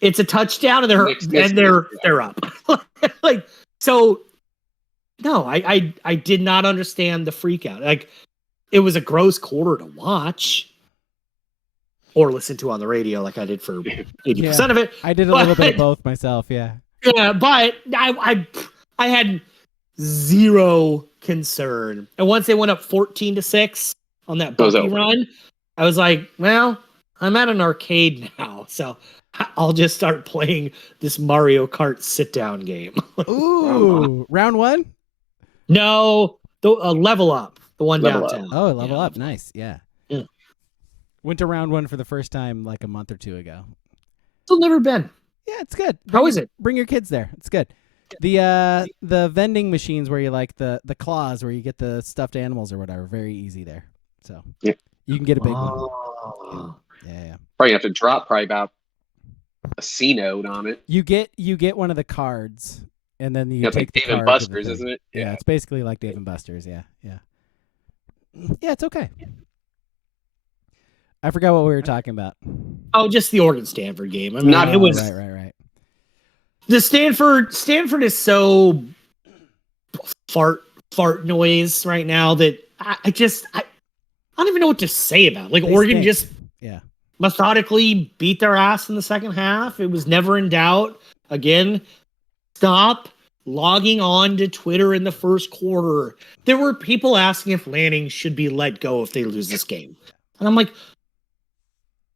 It's a touchdown, and they're up. Like, so, no, I did not understand the freak out. Like, it was a gross quarter to watch or listen to on the radio, like I did for 80% of it. I did a little bit of both myself. Yeah. Yeah, but I had zero concern, and once they went up 14-6 on that Bucky run, I was like, well, I'm at an arcade now, so I'll just start playing this Mario Kart sit-down game. Ooh, round 1? No, the level up, the one downtown. Oh, level up, nice, yeah. Went to round 1 for the first time like a month or 2 ago. Still never been. Yeah, it's good. How is it? Bring your kids there. It's good. The vending machines where you like the claws where you get the stuffed animals or whatever, very easy there. So you can get a big one. Yeah. Probably have to drop about a C note on it. You get one of the cards, and then you take like the Dave and card Buster's, isn't it? Yeah, it's basically like Dave and Buster's. Yeah. Yeah, it's okay. I forgot what we were talking about. Oh, just the Oregon Stanford game. I mean, it was right. The Stanford is so fart noise right now that I don't even know what to say about it. Like, Oregon just methodically beat their ass in the second half. It was never in doubt. Again, stop logging on to Twitter in the first quarter. There were people asking if Lanning should be let go if they lose this game. And I'm like,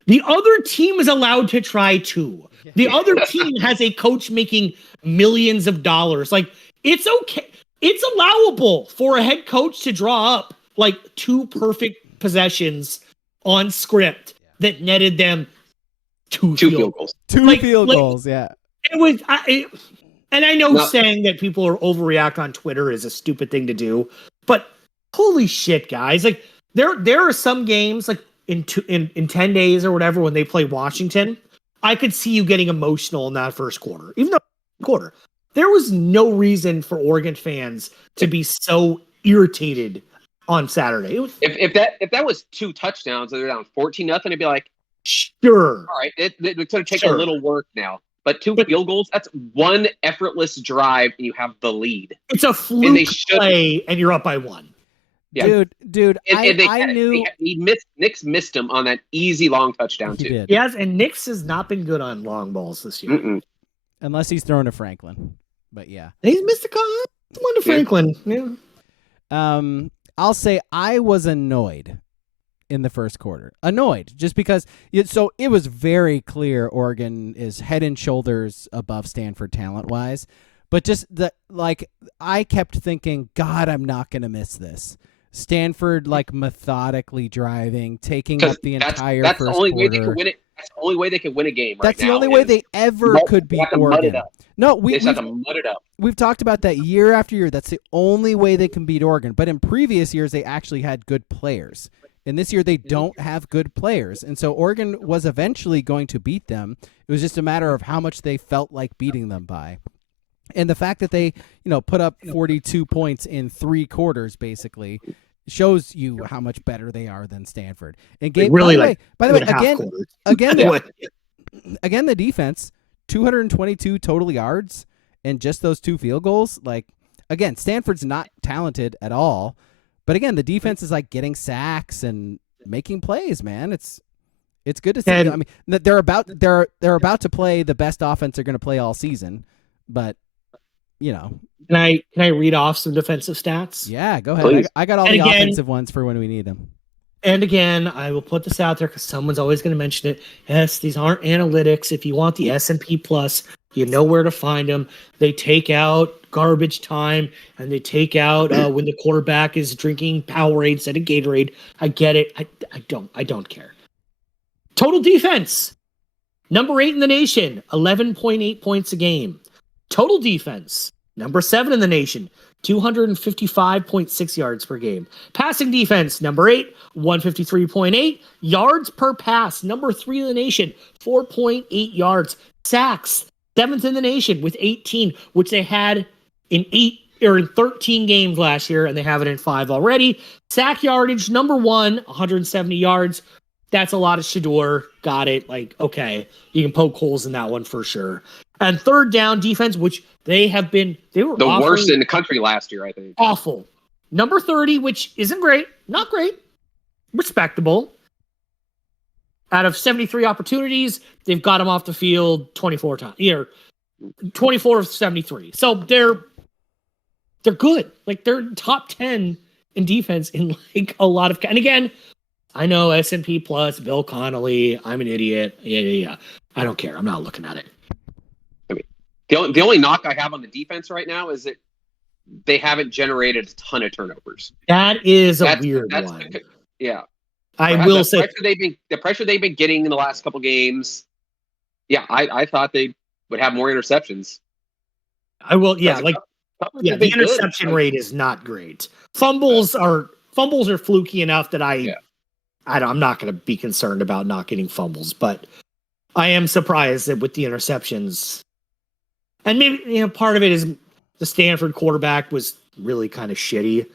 the other team is allowed to try too. The other team has a coach making millions of dollars. Like, it's okay. It's allowable for a head coach to draw up like 2 perfect possessions on script that netted them two field goals. 2 field goals, yeah. It was, and I know saying that people are overreact on Twitter is a stupid thing to do, but holy shit, guys! Like, there are some games like in 10 days or whatever when they play Washington, I could see you getting emotional in that first quarter, even though there was no reason for Oregon fans to be so irritated on Saturday. If that was 2 touchdowns and they're down 14-0, it'd be like, sure, all right, it's going to take a little work now. But 2 field goals, that's 1 effortless drive, and you have the lead. It's a fluke play, and you're up by 1. Yeah. Dude, I knew Nix missed him on that easy long touchdown too. Did. Yes, and Nix has not been good on long balls this year. Unless he's thrown to Franklin. But yeah. He's missed a couple. One to Franklin. Yeah. I'll say I was annoyed in the first quarter. Annoyed just because it was very clear Oregon is head and shoulders above Stanford talent-wise, but just I kept thinking, God, I'm not going to miss this. Stanford methodically driving, taking up the entire first quarter. That's the only way they could win it. That's the only way they could win a game. That's the only way they ever could beat Oregon. No, they just have to mud it up. We've talked about that year after year. That's the only way they can beat Oregon. But in previous years, they actually had good players. And this year, they don't have good players. And so Oregon was eventually going to beat them. It was just a matter of how much they felt like beating them by. And the fact that they, put up 42 points in 3 quarters, basically, shows you how much better they are than Stanford. And by the way, again, the defense, 222 total yards and just those 2 field goals. Again, Stanford's not talented at all, but again, the defense is getting sacks and making plays. Man, it's It's good to see. I mean, they're about to play the best offense they're going to play all season, but you know. Can I read off some defensive stats? Yeah, go ahead. I got all the offensive ones for when we need them. And again, I will put this out there because someone's always going to mention it. Yes, these aren't analytics. If you want the S&P Plus, you know where to find them. They take out garbage time, and they take out when the quarterback is drinking Powerade instead of Gatorade. I get it. I don't care. Total defense, number 8 in the nation, 11.8 points a game. Total defense, number 7 in the nation, 255.6 yards per game. Passing defense, number 8, 153.8 yards per pass. Number 3 in the nation, 4.8 yards. Sacks, 7th in the nation with 18, which they had in 13 games last year, and they have it in 5 already. Sack yardage, number 1, 170 yards. That's a lot of Shador. Got it. Like, okay, you can poke holes in that one for sure. And third down defense, which they were the worst in the country last year, I think. Awful. Number 30, which isn't great, not great, respectable. Out of 73 opportunities, they've got them off the field 24 times. 24 of 73. So they're good. Like, they're top 10 in defense in like a lot of. And again, I know S&P Plus, Bill Connolly. I'm an idiot. Yeah. I don't care. I'm not looking at it. I mean, the only knock I have on the defense right now is that they haven't generated a ton of turnovers. That is a weird one. Yeah. I will say the pressure they've been getting in the last couple games. Yeah, I thought they would have more interceptions. I will. Yeah, the interception rate is not great. Fumbles are fluky enough that I'm not going to be concerned about not getting fumbles, but I am surprised that with the interceptions, and maybe part of it is the Stanford quarterback was really kind of shitty.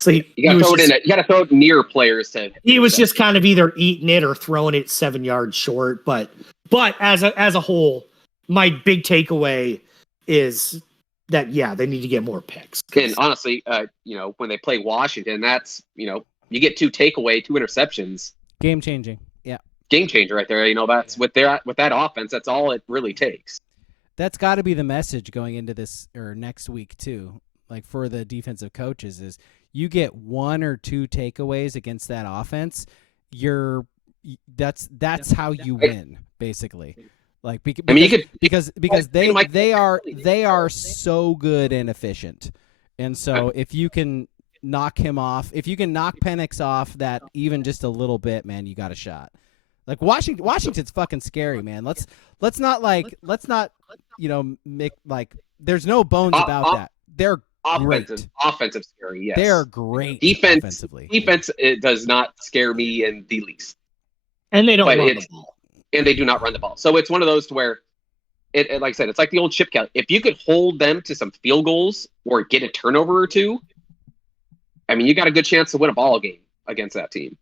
So you got to throw it near players to. He was just kind of either eating it or throwing it 7 yards short. But as a whole, my big takeaway is that they need to get more picks. And honestly, when they play Washington, that's you get 2 interceptions. Game changing. Yeah. Game changer right there. That's with that offense, that's all it really takes. That's got to be the message going into this or next week too. Like for the defensive coaches is you get 1 or 2 takeaways against that offense, that's how you win basically. Like because they are so good and efficient. And so if you can knock him off, if you can knock Penix off that even just a little bit, man, you got a shot. Like Washington's fucking scary, man. Let's not make like there's no bones about that. They're offensive scary. Yes, they're great. Defense, it does not scare me in the least. And they don't run the ball. And they do not run the ball. So it's one of those to where it like I said, it's like the old chip count. If you could hold them to some field goals or get a turnover or 2, I mean, you got a good chance to win a ball game against that team.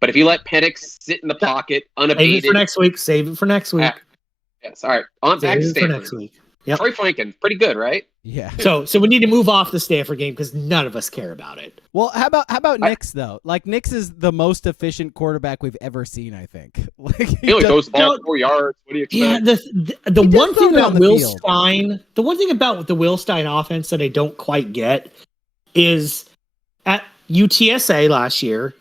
But if you let Penix sit in the pocket unabated, save it for next week. Yes, all right. On back to Stanford. Next week. Yep. Troy Franklin, pretty good, right? Yeah. So we need to move off the Stanford game because none of us care about it. Well, how about Nix though? Like Nix is the most efficient quarterback we've ever seen. I think. Like he only goes the ball 4 yards. What do you expect? Yeah. The one thing about Will Stein, the one thing about the Will Stein offense that I don't quite get is at UTSA last year,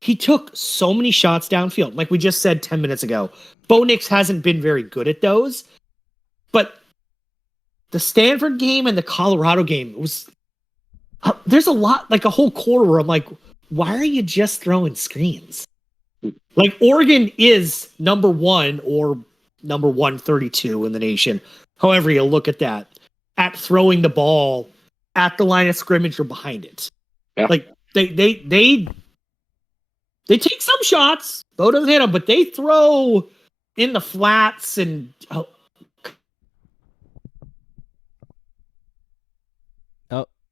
he took so many shots downfield. Like we just said 10 minutes ago, Bo Nix hasn't been very good at those, but the Stanford game and the Colorado game was there's a lot, like a whole quarter where I'm like, why are you just throwing screens? Like Oregon is number 1 or number 132 in the nation, however you look at that, at throwing the ball at the line of scrimmage or behind it. Yeah. Like they take some shots, Bo doesn't hit them, but they throw in the flats and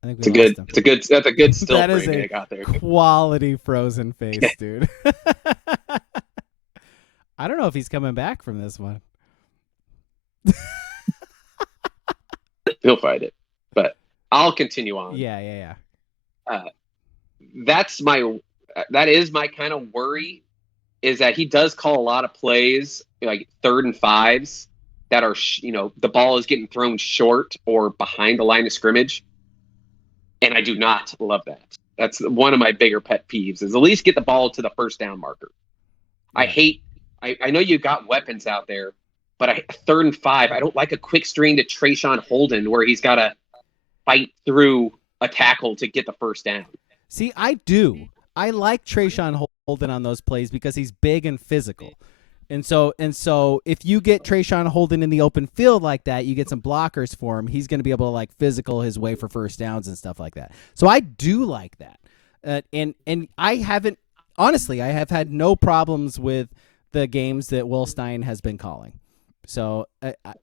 I think that's a good still that frame is I got there. Quality frozen face, dude. I don't know if he's coming back from this one. He'll fight it, but I'll continue on. Yeah. That is my kind of worry is that he does call a lot of plays, like 3rd and 5s, that are, the ball is getting thrown short or behind the line of scrimmage. And I do not love that. That's one of my bigger pet peeves, is at least get the ball to the first down marker. Yeah. I know you got weapons out there, but 3rd and 5, I don't like a quick string to Trayshawn Holden where he's got to fight through a tackle to get the first down. See, I do. I like Trayshawn Holden on those plays because he's big and physical. And so if you get Trayshawn Holden in the open field like that, you get some blockers for him, he's going to be able to like physical his way for first downs and stuff like that. So I do like that. And I haven't, honestly, I have had no problems with the games that Will Stein has been calling. So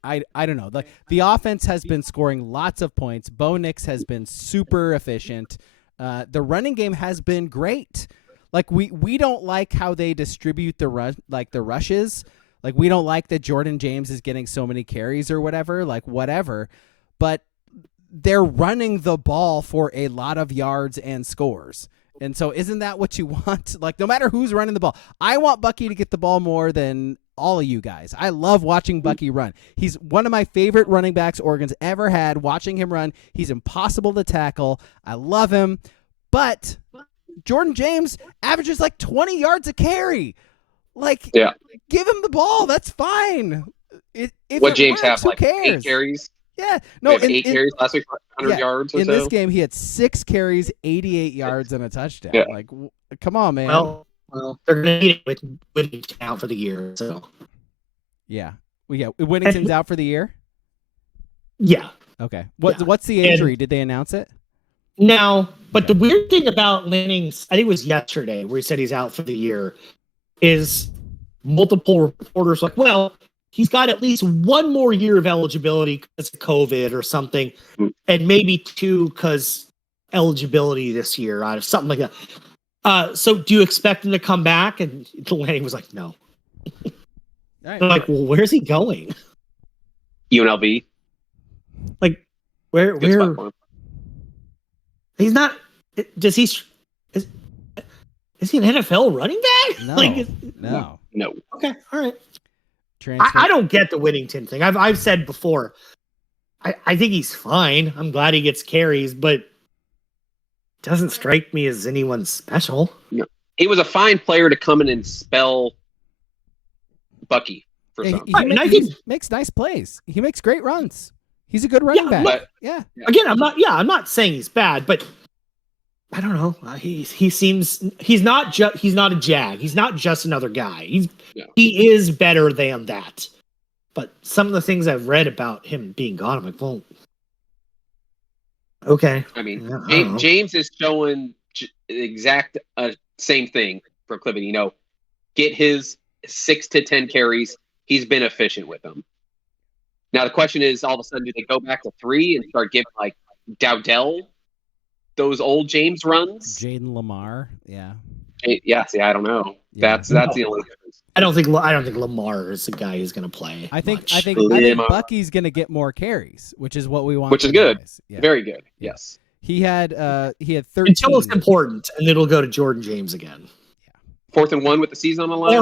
I don't know. The offense has been scoring lots of points. Bo Nix has been super efficient. The running game has been great. Like we don't like how they distribute the rushes. Like we don't like that Jordan James is getting so many carries or whatever. Like whatever, but they're running the ball for a lot of yards and scores. And so isn't that what you want? Like no matter who's running the ball, I want Bucky to get the ball more than all of you guys. I love watching Bucky run. He's one of my favorite running backs Oregon's ever had. Watching him run, he's impossible to tackle. I love him, but Jordan James averages like 20 yards a carry. Like, give him the ball. That's fine. What James have, like cares? 8 carries? Yeah. No, 8 carries last week, 100 yards or in so? this game, he had 6 carries, 88 yards, and a touchdown. Yeah. Like, come on, man. Well, they're going to need it with Whittington out for the year. So. Yeah. Well, yeah. Whittington's out for the year? Yeah. Okay. What's the injury? Did they announce it? No, but the weird thing about Lanning's, I think it was yesterday where he said he's out for the year, is multiple reporters like, well, he's got at least 1 more year of eligibility because of COVID or something, and maybe 2 because eligibility this year, out of something like that. So do you expect him to come back? And Lanning was like, no. Right. They're like, well, where's he going? UNLV. Like, where? He's not. Does he? Is he an NFL running back? No. No. Okay, all right. I don't get the Whittington thing. I've said before. I think he's fine. I'm glad he gets carries, but doesn't strike me as anyone special. No. He was a fine player to come in and spell Bucky for something. He makes nice plays. He makes great runs. He's a good running back. But, Again, I'm not saying he's bad, but I don't know. He seems he's not a jag. He's not just another guy. He is better than that. But some of the things I've read about him being gone, I'm like, well, okay. I mean, James is showing the exact same thing for Cliven. Get his 6 to 10 carries. He's been efficient with them. Now the question is, all of a sudden, do they go back to 3 and start giving like Dowdell those old James runs? Jaden Lamar, yeah. See, I don't know. Yeah. That's the only difference. I don't think Lamar is the guy who's going to play. I think Bucky's going to get more carries, which is what we want. Which is good. Yeah. Very good. Yes. He had 13. Until it's important, and it'll go to Jordan James again. 4th and 1 with the season on the line,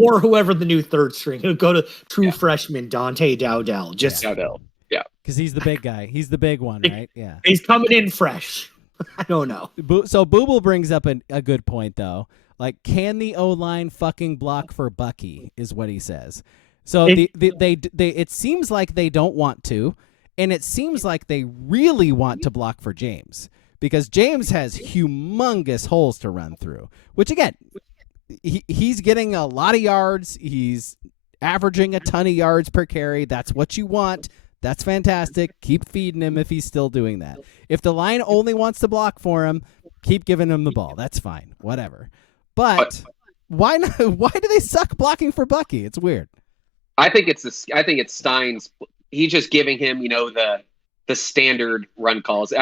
or whoever the new third string. It'll go to true freshman Dante Dowdell. Dowdell. Yeah, because he's the big guy. He's the big one, right? Yeah, he's coming in fresh. I don't know. So Booble brings up a good point though. Like, can the O-line fucking block for Bucky? Is what he says. So it seems like they don't want to, and it seems like they really want to block for James because James has humongous holes to run through. Which again. He's getting a lot of yards. He's averaging a ton of yards per carry. That's what you want. That's fantastic. Keep feeding him if he's still doing that. If the line only wants to block for him, keep giving him the ball. That's fine. Whatever. But why not? Why do they suck blocking for Bucky? It's weird. I think it's Stein's. He's just giving him, the standard run calls.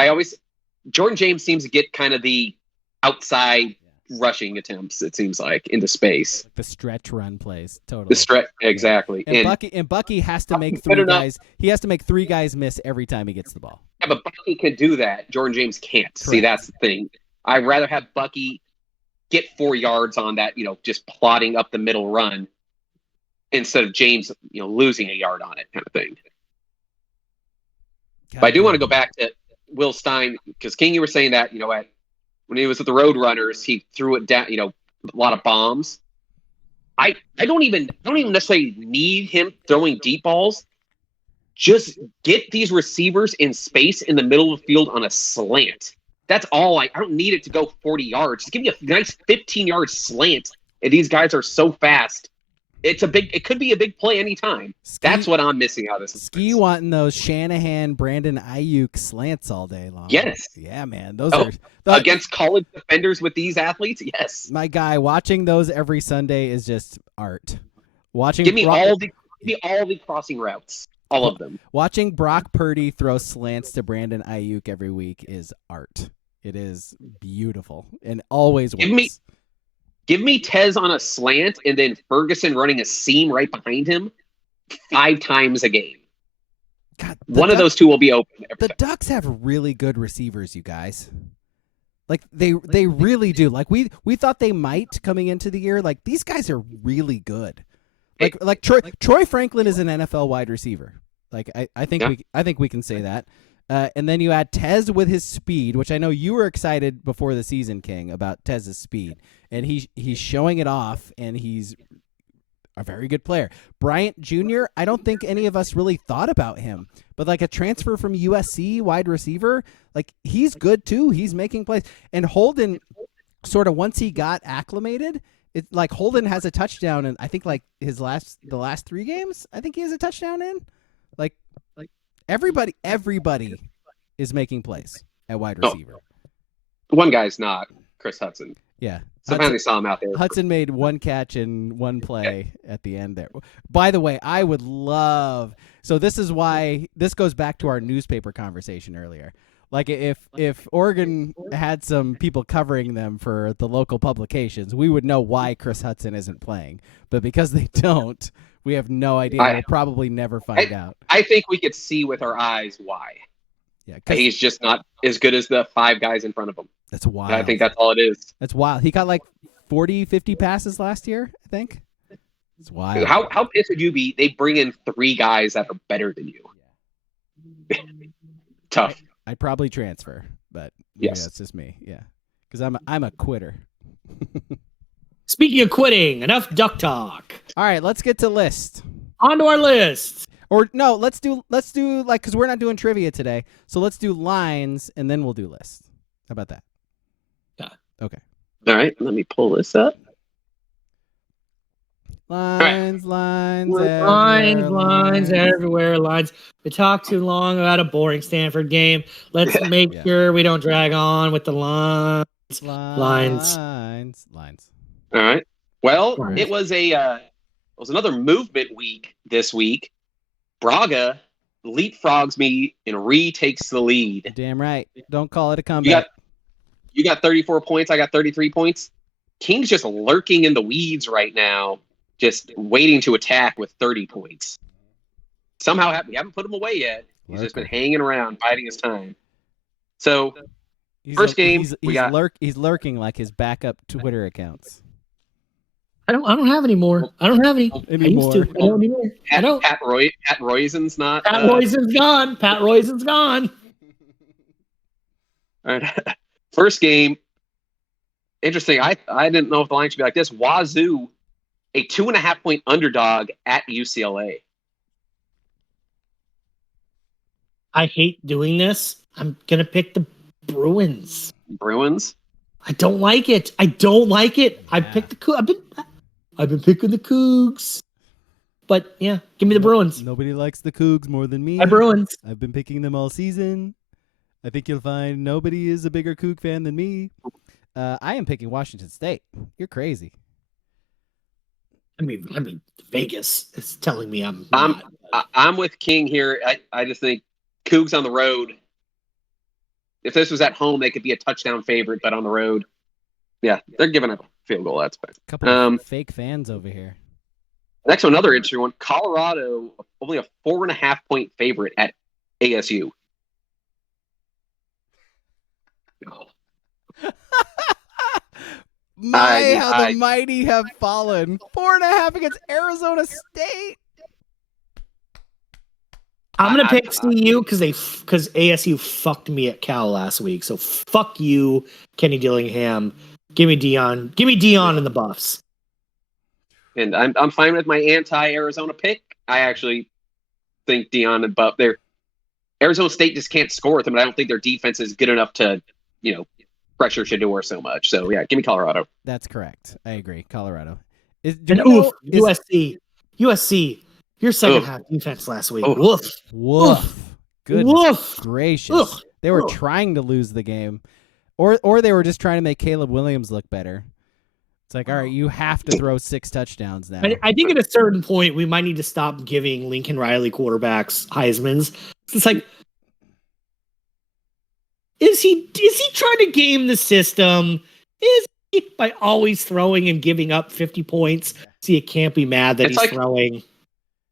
Jordan James seems to get kind of the outside rushing attempts, it seems like, into space. The stretch run plays, totally. The stretch, exactly. And Bucky has to make 3 guys. He has to make 3 guys miss every time he gets the ball. Yeah, but Bucky can do that. Jordan James can't. Correct. See, that's the thing. I'd rather have Bucky get 4 yards on that, just plodding up the middle run instead of James, losing a yard on it kind of thing. But I do want to go back to Will Stein, because King, you were saying that, when he was at the Roadrunners, he threw it down, a lot of bombs. I don't even necessarily need him throwing deep balls. Just get these receivers in space in the middle of the field on a slant. That's all. I don't need it to go 40 yards. Just give me a nice 15-yard slant. And these guys are so fast. It could be a big play anytime. That's what I'm missing out of this. Ski wanting those Shanahan, Brandon Ayuk slants all day long. Yes. Yeah, man. Those are against college defenders with these athletes. Yes. My guy, watching those every Sunday is just art. Give me all the crossing routes. All of them. Watching Brock Purdy throw slants to Brandon Ayuk every week is art. It is beautiful and always works. Give me Tez on a slant and then Ferguson running a seam right behind him 5 times a game. God, one of those two will be open. The Ducks have really good receivers, you guys. Like they really do. Like we thought they might coming into the year. Like these guys are really good. Like Troy Franklin is an NFL wide receiver. Like I think we can say that. And then you add Tez with his speed, which I know you were excited before the season, King, about Tez's speed. And he's showing it off, and he's a very good player. Bryant Jr., I don't think any of us really thought about him. But like a transfer from USC wide receiver, like he's good too. He's making plays. And Holden, sort of once he got acclimated, it's like Holden has a touchdown, and I think like the last 3 games, I think he has a touchdown in. Like everybody is making plays at wide receiver. One guy's not, Chris Hudson. Yeah. So I finally saw him out there. Hudson made 1 catch and 1 play at the end there. By the way, I would love – so this is why – this goes back to our newspaper conversation earlier. Like if Oregon had some people covering them for the local publications, we would know why Chris Hudson isn't playing. But because they don't, we have no idea. We'll probably never find out. I think we could see with our eyes why. Yeah, he's just not as good as the 5 guys in front of him. That's wild. I think that's all it is. That's wild. He got like 40, 50 passes last year, I think. It's wild. How pissed would you be? They bring in 3 guys that are better than you. Tough. I'd probably transfer, but yes, that's just me. Yeah, because I'm a quitter. Speaking of quitting, enough duck talk. All right, let's get to list. On to our list. Or no, let's do like, because we're not doing trivia today, so let's do lines and then we'll do lists. How about that? Yeah. Okay. All right, let me pull this up. Lines everywhere. Lines. We talk too long about a boring Stanford game. Let's make sure we don't drag on with the lines. Lines. All right. Well, it was another movement week this week. Braga leapfrogs me and retakes the lead. Damn right. Don't call it a comeback. You got 34 points. I got 33 points. King's just lurking in the weeds right now, just waiting to attack with 30 points. Somehow, we haven't put him away yet. He's just been hanging around, biding his time. So, first game, he's lurking like his backup Twitter accounts. I don't have any more. I don't have any anymore. I don't anymore. Pat Roizen's not. Pat Roizen's gone. Pat Roizen's gone. All right. First game. Interesting. I didn't know if the line should be like this. Wazoo, a 2.5-point underdog at UCLA. I hate doing this. I'm gonna pick the Bruins. Bruins? I don't like it. Yeah. I picked the I've been picking the Cougs. But yeah, give me the Bruins. Nobody likes the Cougs more than me. My Bruins. I've been picking them all season. I think you'll find nobody is a bigger Coug fan than me. I am picking Washington State. You're crazy. I mean, Vegas is telling me I'm not. I'm with King here. I just think Cougs on the road. If this was at home, they could be a touchdown favorite, but on the road, yeah, they're giving up a field goal. That's fine. Couple of fake fans over here. Next one, another interesting one. Colorado, only a 4.5-point favorite at ASU. How the mighty have fallen. 4.5 against Arizona State. I'm gonna pick CU because ASU fucked me at Cal last week. So fuck you, Kenny Dillingham. Give me Dion. Give me Dion in the Buffs. And I'm fine with my anti-Arizona pick. I actually think Dion and Buff. Arizona State just can't score with them, and I don't think their defense is good enough to, pressure Shador so much. So yeah, give me Colorado. That's correct. I agree. Colorado. USC. Your second half defense last week. Woof. Goodness gracious. They were trying to lose the game. Or they were just trying to make Caleb Williams look better. It's like, all right, you have to throw 6 touchdowns now. I think at a certain point we might need to stop giving Lincoln Riley quarterbacks Heismans. It's like, is he trying to game the system? Is he by always throwing and giving up 50 points? So you can't be mad that he's throwing.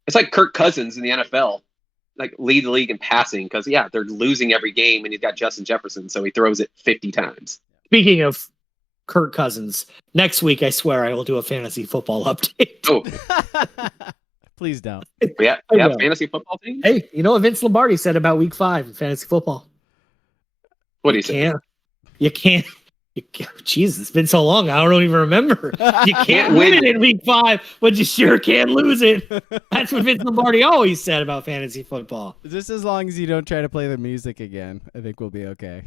It's like Kirk Cousins in the NFL, like lead the league in passing because they're losing every game and he's got Justin Jefferson, so he throws it 50 times. Speaking of Kirk Cousins, next week I swear I will do a fantasy football update. Oh, please don't. Yeah, fantasy football team. Hey, you know what Vince Lombardi said about Week 5 in fantasy football? What do you say? You can't. Jesus, it's been so long. I don't even remember. You can't win it in Week 5, but you sure can lose it. That's what Vince Lombardi always said about fantasy football. Just as long as you don't try to play the music again, I think we'll be okay.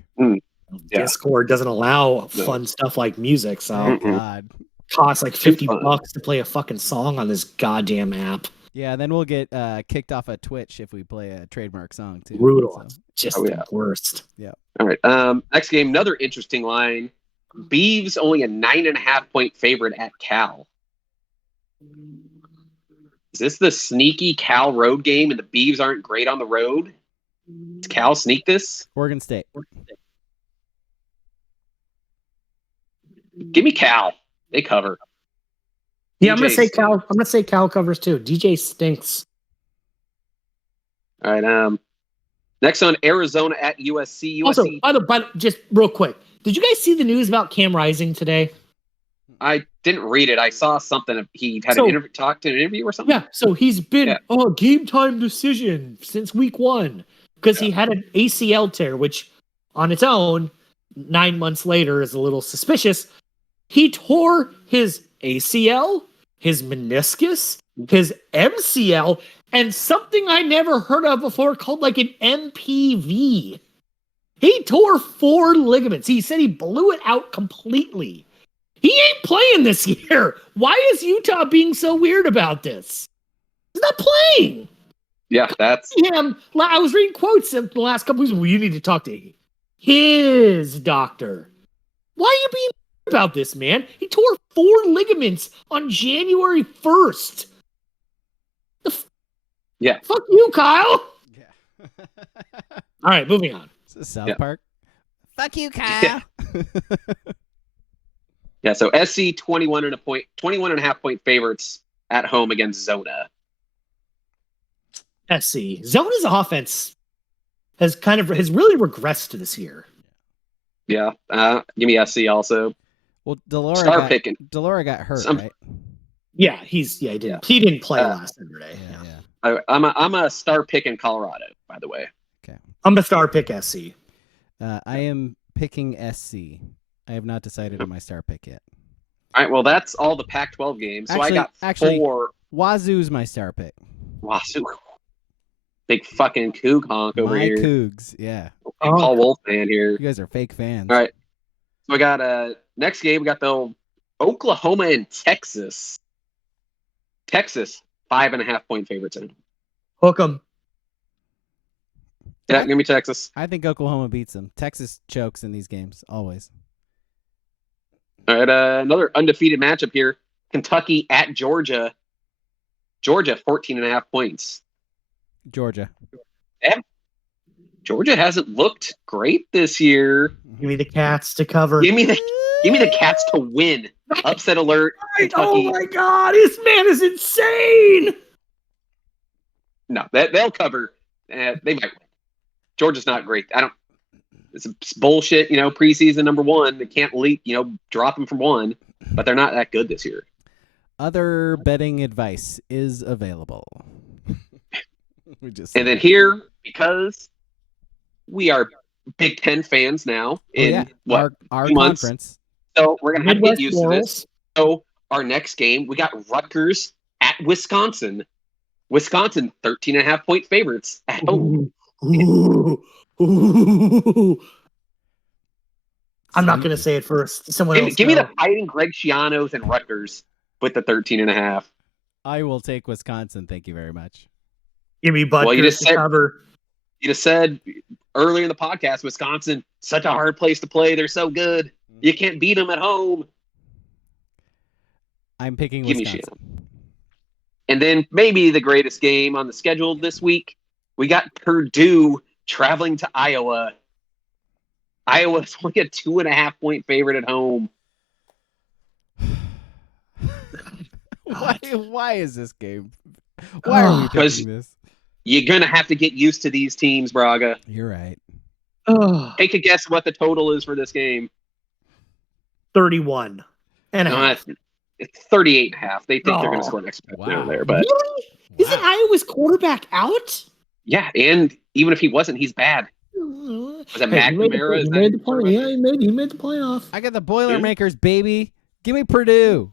Discord doesn't allow fun stuff like music, so God, costs like $50 to play a fucking song on this goddamn app. Yeah, then we'll get kicked off of Twitch if we play a trademark song too. Brutal. So. Just the worst. Yeah. All right. Next game, another interesting line. Beavs only a 9.5 point favorite at Cal. Is this the sneaky Cal road game and the Beavs aren't great on the road? Does Cal sneak this? Oregon State. Give me Cal. They cover. Yeah, I'm gonna say Cal. I'm gonna say Cal covers too. DJ stinks. All right. Next on Arizona at USC. Also, but just real quick, did you guys see the news about Cam Rising today? I didn't read it. I saw something. He had an interview or something. Yeah. So he's been game time decision since week 1 because he had an ACL tear, which on its own, 9 months later, is a little suspicious. He tore his ACL, his meniscus, his MCL, and something I never heard of before called like an MPV. He tore 4 ligaments. He said he blew it out completely. He ain't playing this year. Why is Utah being so weird about this? He's not playing. Yeah, that's him. I was reading quotes in the last couple weeks. Well, you need to talk to his doctor. Why are you being about this, man? He tore 4 ligaments on January 1st. Fuck you, Kyle. Yeah. All right, moving on. This is South Park. Fuck you, Kyle. Yeah, so SC 21.5 point favorites at home against Zona. SC. Zona's offense has really regressed this year. Yeah, give me SC also. Well, Delora got hurt, right? Yeah, he did. He didn't play last Saturday. Yeah. I'm a star pick in Colorado, by the way. Okay. I'm a star pick SC. I am picking SC. I have not decided on my star pick yet. All right, well, that's all the Pac-12 games. So I got 4. Wazoo's my star pick. Wazoo. Big fucking Coug honk over here. My Cougs, yeah. Paul Wolf fan here. You guys are fake fans. All right. So we got next game. We got the Oklahoma and Texas. Texas 5.5 point favorites in. Hook 'em. Yeah, give me Texas. I think Oklahoma beats them. Texas chokes in these games always. All right, another undefeated matchup here. Kentucky at Georgia. Georgia 14.5 points. Georgia. Yeah. Georgia hasn't looked great this year. Give me the Cats to cover. Give me the Cats to win. Upset alert. Kentucky. Oh my God, this man is insane. No, they'll cover. They might win. Georgia's not great. It's bullshit. Preseason number 1. They can't leak. Drop them from 1. but they're not that good this year. Other betting advice is available. And then here, because we are Big Ten fans now in our 2 months, conference. So we're going to have to get used to Morals. this. So our next game, we got Rutgers at Wisconsin. Wisconsin, 13.5-point favorites at home. Ooh. I'm not going to say it first. Someone else. Give me the Fighting Greg Schianos and Rutgers with the 13.5. I will take Wisconsin. Thank you very much. Give me Butker you just to cover. You just said earlier in the podcast, Wisconsin, such a hard place to play. They're so good. You can't beat them at home. I'm picking Give Wisconsin. me Schiano. And then maybe the greatest game on the schedule this week, we got Purdue traveling to Iowa. Iowa's only a 2.5-point favorite at home. Why is this game? Why are we picking this? You're going to have to get used to these teams, Braga. You're right. Take a guess what the total is for this game. 31. It's 38.5. They think they're going to score an extra touchdown there. But really? Isn't Iowa's quarterback out? Yeah, and even if he wasn't, he's bad. Was it McNamara? He made the play. Yeah, he made the playoff. I got the Boilermakers, baby. Give me Purdue.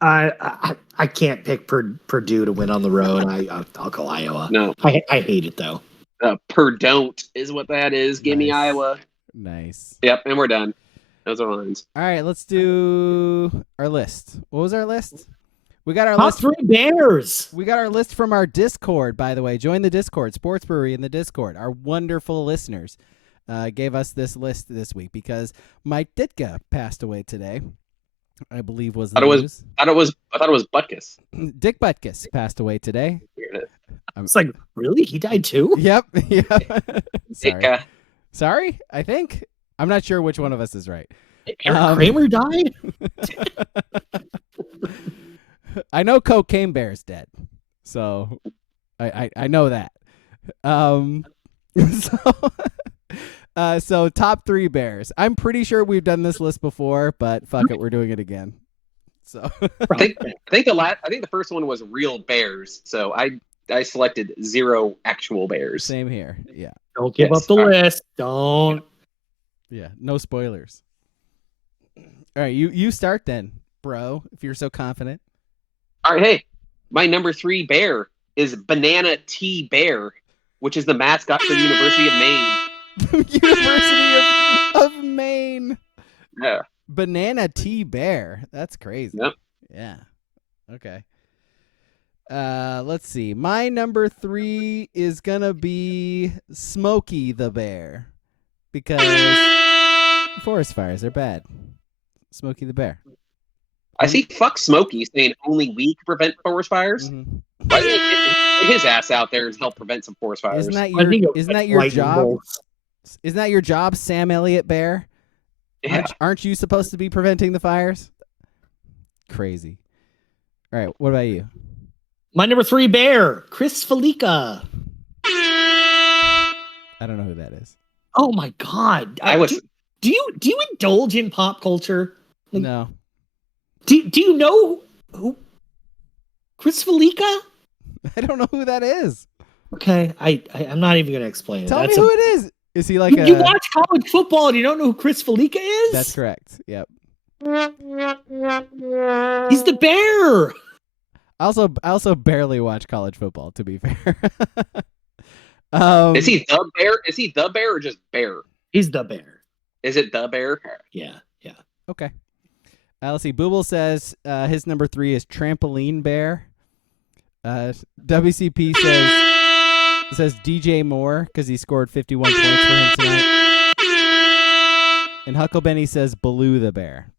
I can't pick Purdue to win on the road. I'll go Iowa. No, I hate it though. Purdue is what that is. Give me Iowa. Nice. Yep, and we're done. Those are lines. All right, let's do our list. What was our list? We got our Top list. 3 Bears. We got our list from our Discord, by the way. Join the Discord, Sports Brewery in the Discord. Our wonderful listeners gave us this list this week because Mike Ditka passed away today. I believe was the news. I thought it was Butkus. Dick Butkus passed away today. It's like, really? He died too? Yep. Sorry. Sorry? I think. I'm not sure which one of us is right. Eric Kramer died? I know Cocaine Bear's dead. So I know that. So top 3 Bears. I'm pretty sure we've done this list before, but fuck it, we're doing it again. So I think the first one was real Bears. So I selected 0 actual Bears. Same here. Yeah. Don't give up the list. Don't. Yeah. No spoilers. All right, you start then, bro. If you're so confident. All right, hey, my number 3 Bear is Banana T Bear, which is the mascot for the University of Maine. University of Maine. Yeah. Banana T Bear. That's crazy. Yep. Yeah. Okay. Let's see. My number 3 is gonna be Smokey the Bear because forest fires are bad. Smokey the Bear. Mm-hmm. I see fuck Smokey saying only we can prevent forest fires. Mm-hmm. Why don't you get his ass out there and help prevent some forest fires? Isn't that your job? Isn't that your job, Sam Elliott Bear? Yeah. Aren't you supposed to be preventing the fires? Crazy. All right, what about you? My number 3 Bear, Chris Felica. I don't know who that is. Oh my God! Do you indulge in pop culture? Like, no. Do you know who Chris Felica? I don't know who that is. Okay, I'm not even going to explain it. Tell me who it is. Is he like you watch college football and you don't know who Chris Felica is? That's correct. Yep. He's the Bear. I also barely watch college football, to be fair. Is he the Bear? Is he the Bear or just Bear? He's the Bear. Is it the Bear? Yeah. Okay. Let's see. Booble says his number 3 is Trampoline Bear. WCP says DJ Moore because he scored 51 points for him tonight. And Hucklebenny says Baloo the Bear.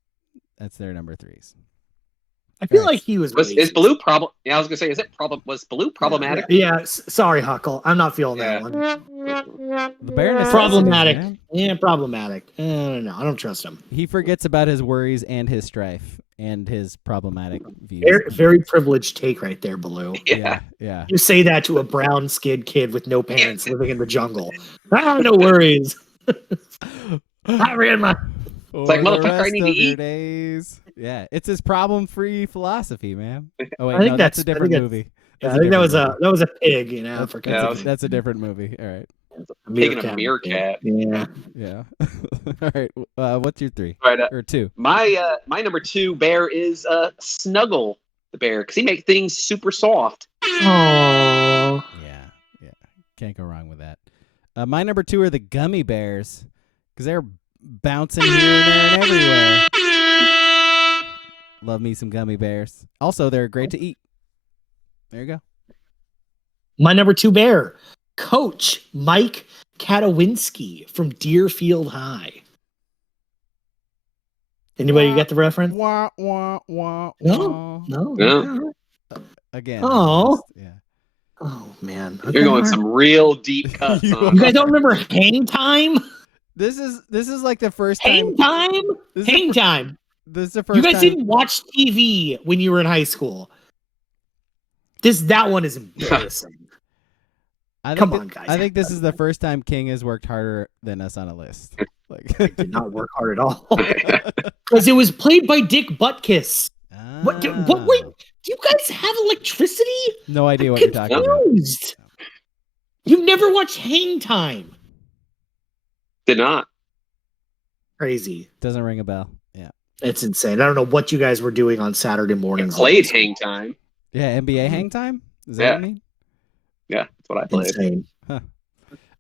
That's their number 3s. I feel like he was. Is Baloo problem? Yeah, I was gonna say, was Baloo problematic? Yeah. Sorry, Huckle. I'm not feeling that one. The Bear problematic. Man. Yeah, problematic. No, I don't trust him. He forgets about his worries and his strife and his problematic views. Very privileged take right there, Baloo. Yeah. You say that to a brown-skinned kid with no parents living in the jungle. No worries. I ran my. It's like, For the motherfucker, I rest need of to your eat. days. Yeah, it's his problem-free philosophy, man. Oh wait, I think no, that's a I think different that's- movie. Yeah, That's I think that different was movie. a pig, you know. For Yeah, God's sake. That's a different movie. All right. Taking a meerkat. Yeah. Yeah. All right. What's your 3 Right, or 2? my number 2 bear is Snuggle the bear, because he makes things super soft. Oh. Yeah. Can't go wrong with that. My number 2 are the gummy bears because they're bouncing here and there and everywhere. Love me some gummy bears. Also, they're great to eat. There you go. My number 2 bear, Coach Mike Katowinski from Deerfield High. Anybody get the reference? Wah, wah, wah, No. wah. No. Again. Oh. Yeah. Oh man. You're going some real deep cuts You on. You guys don't remember Hang Time? This is like the first time. Hang Time? This is Hang the, Time. this is the first You guys time. didn't watch TV when you were in high school. That one is embarrassing. Come on, guys. I think this is the first time King has worked harder than us on a list. Like, Did not work hard at all. Because it was played by Dick Butkus. What? Wait, do you guys have electricity? No idea I'm what you're talking about. confused. You've never watched Hang Time? Did not. Crazy. Doesn't ring a bell. Yeah. It's insane. I don't know what you guys were doing on Saturday It mornings. played Hang Time. Yeah, NBA hang time? Is that what you mean? Yeah, that's what I played. Insane.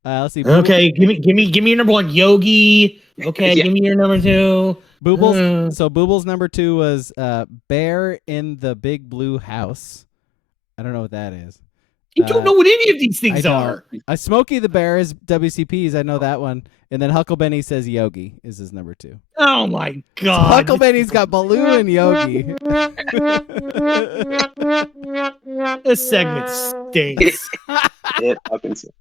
Let's see. Okay, give me your number 1, Yogi. Okay, Yeah. give me your number 2. Boobles. So Boobles number 2 was Bear in the Big Blue House. I don't know what that is. You don't know what any of these things I are. Smokey the Bear is WCPs. I know that one. And then Hucklebenny says Yogi is his number 2. Oh my So god. Hucklebenny's got Baloo and Yogi. This segment stinks. It fucking sucks.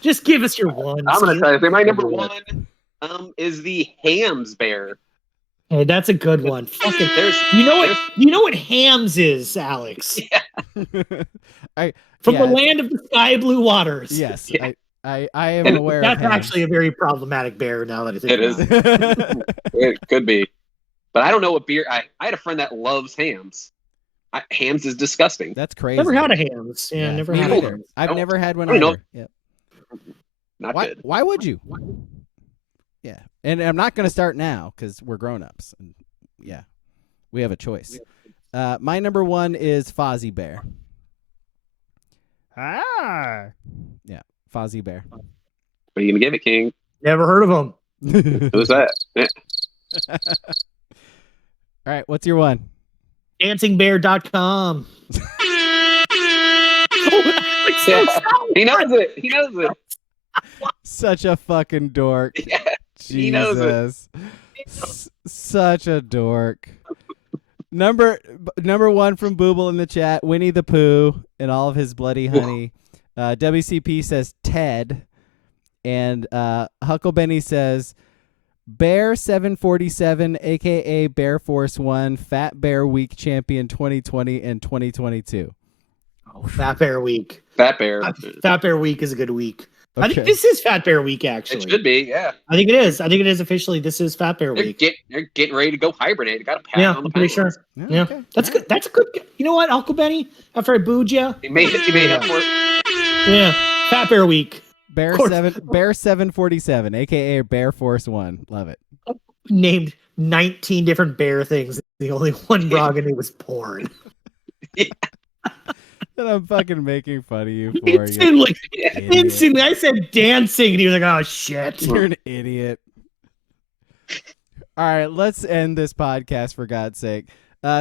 Just give us your one. I'm gonna tell you, my number 1 is the Hams bear. Hey, that's a good one. Fucking, There's you know what hams is, Alex? From the land of the sky blue waters. Yes, Yeah. I am aware That's of actually a very problematic bear now that I think It is. about it. It could be, but I don't know what beer. I had a friend that loves hams. Hams is disgusting. That's crazy. Never had a hams. Yeah, never me had a neither. hams. I've never had one I don't either. Yep. Not Why? good. Why would you? Yeah, and I'm not going to start now because we're grown-ups. And yeah, we have a choice. My number 1 is Fozzie Bear. Yeah, Fozzie Bear. What are you gonna give it, King? Never heard of them. Who's that? Yeah. All right, what's your 1? Dancingbear.com. He knows it. He knows it. Such a fucking dork. Yeah, he knows it. Such a dork. Number 1 from Booble in the chat, Winnie the Pooh and all of his bloody honey. WCP says Ted. And Hucklebenny says Bear 747, a.k.a. Bear Force 1, Fat Bear Week Champion 2020 and 2022. Oh, Fat Bear Week. Fat Bear. Fat Bear Week is a good week. Okay. I think this is Fat Bear Week, actually. It should be, yeah. I think it is. I think it is officially. This is Fat Bear Week. They're getting ready to go hibernate. They got a pat Yeah, on the I'm pretty pounds. sure. Yeah, Okay. that's good. That's a good. You know what, Uncle Benny? After I booed you, He made up for it. yeah, Fat Bear Week. Bear 747, a.k.a. Bear Force 1. Love it. Named 19 different bear things. The only one Braga knew was porn. And I'm fucking making fun of you for you. Instantly, Idiot. instantly. I said dancing, and he was like, "Oh shit." You're an idiot. All right, let's end this podcast for God's sake.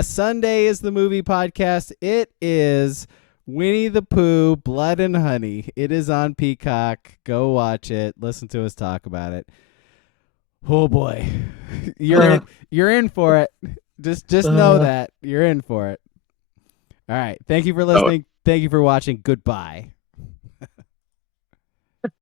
Sunday is the movie podcast. It is Winnie the Pooh, Blood and Honey. It is on Peacock. Go watch it. Listen to us talk about it. Oh boy, you're in for it. Just know that you're in for it. All right. Thank you for listening. Thank you for watching. Goodbye.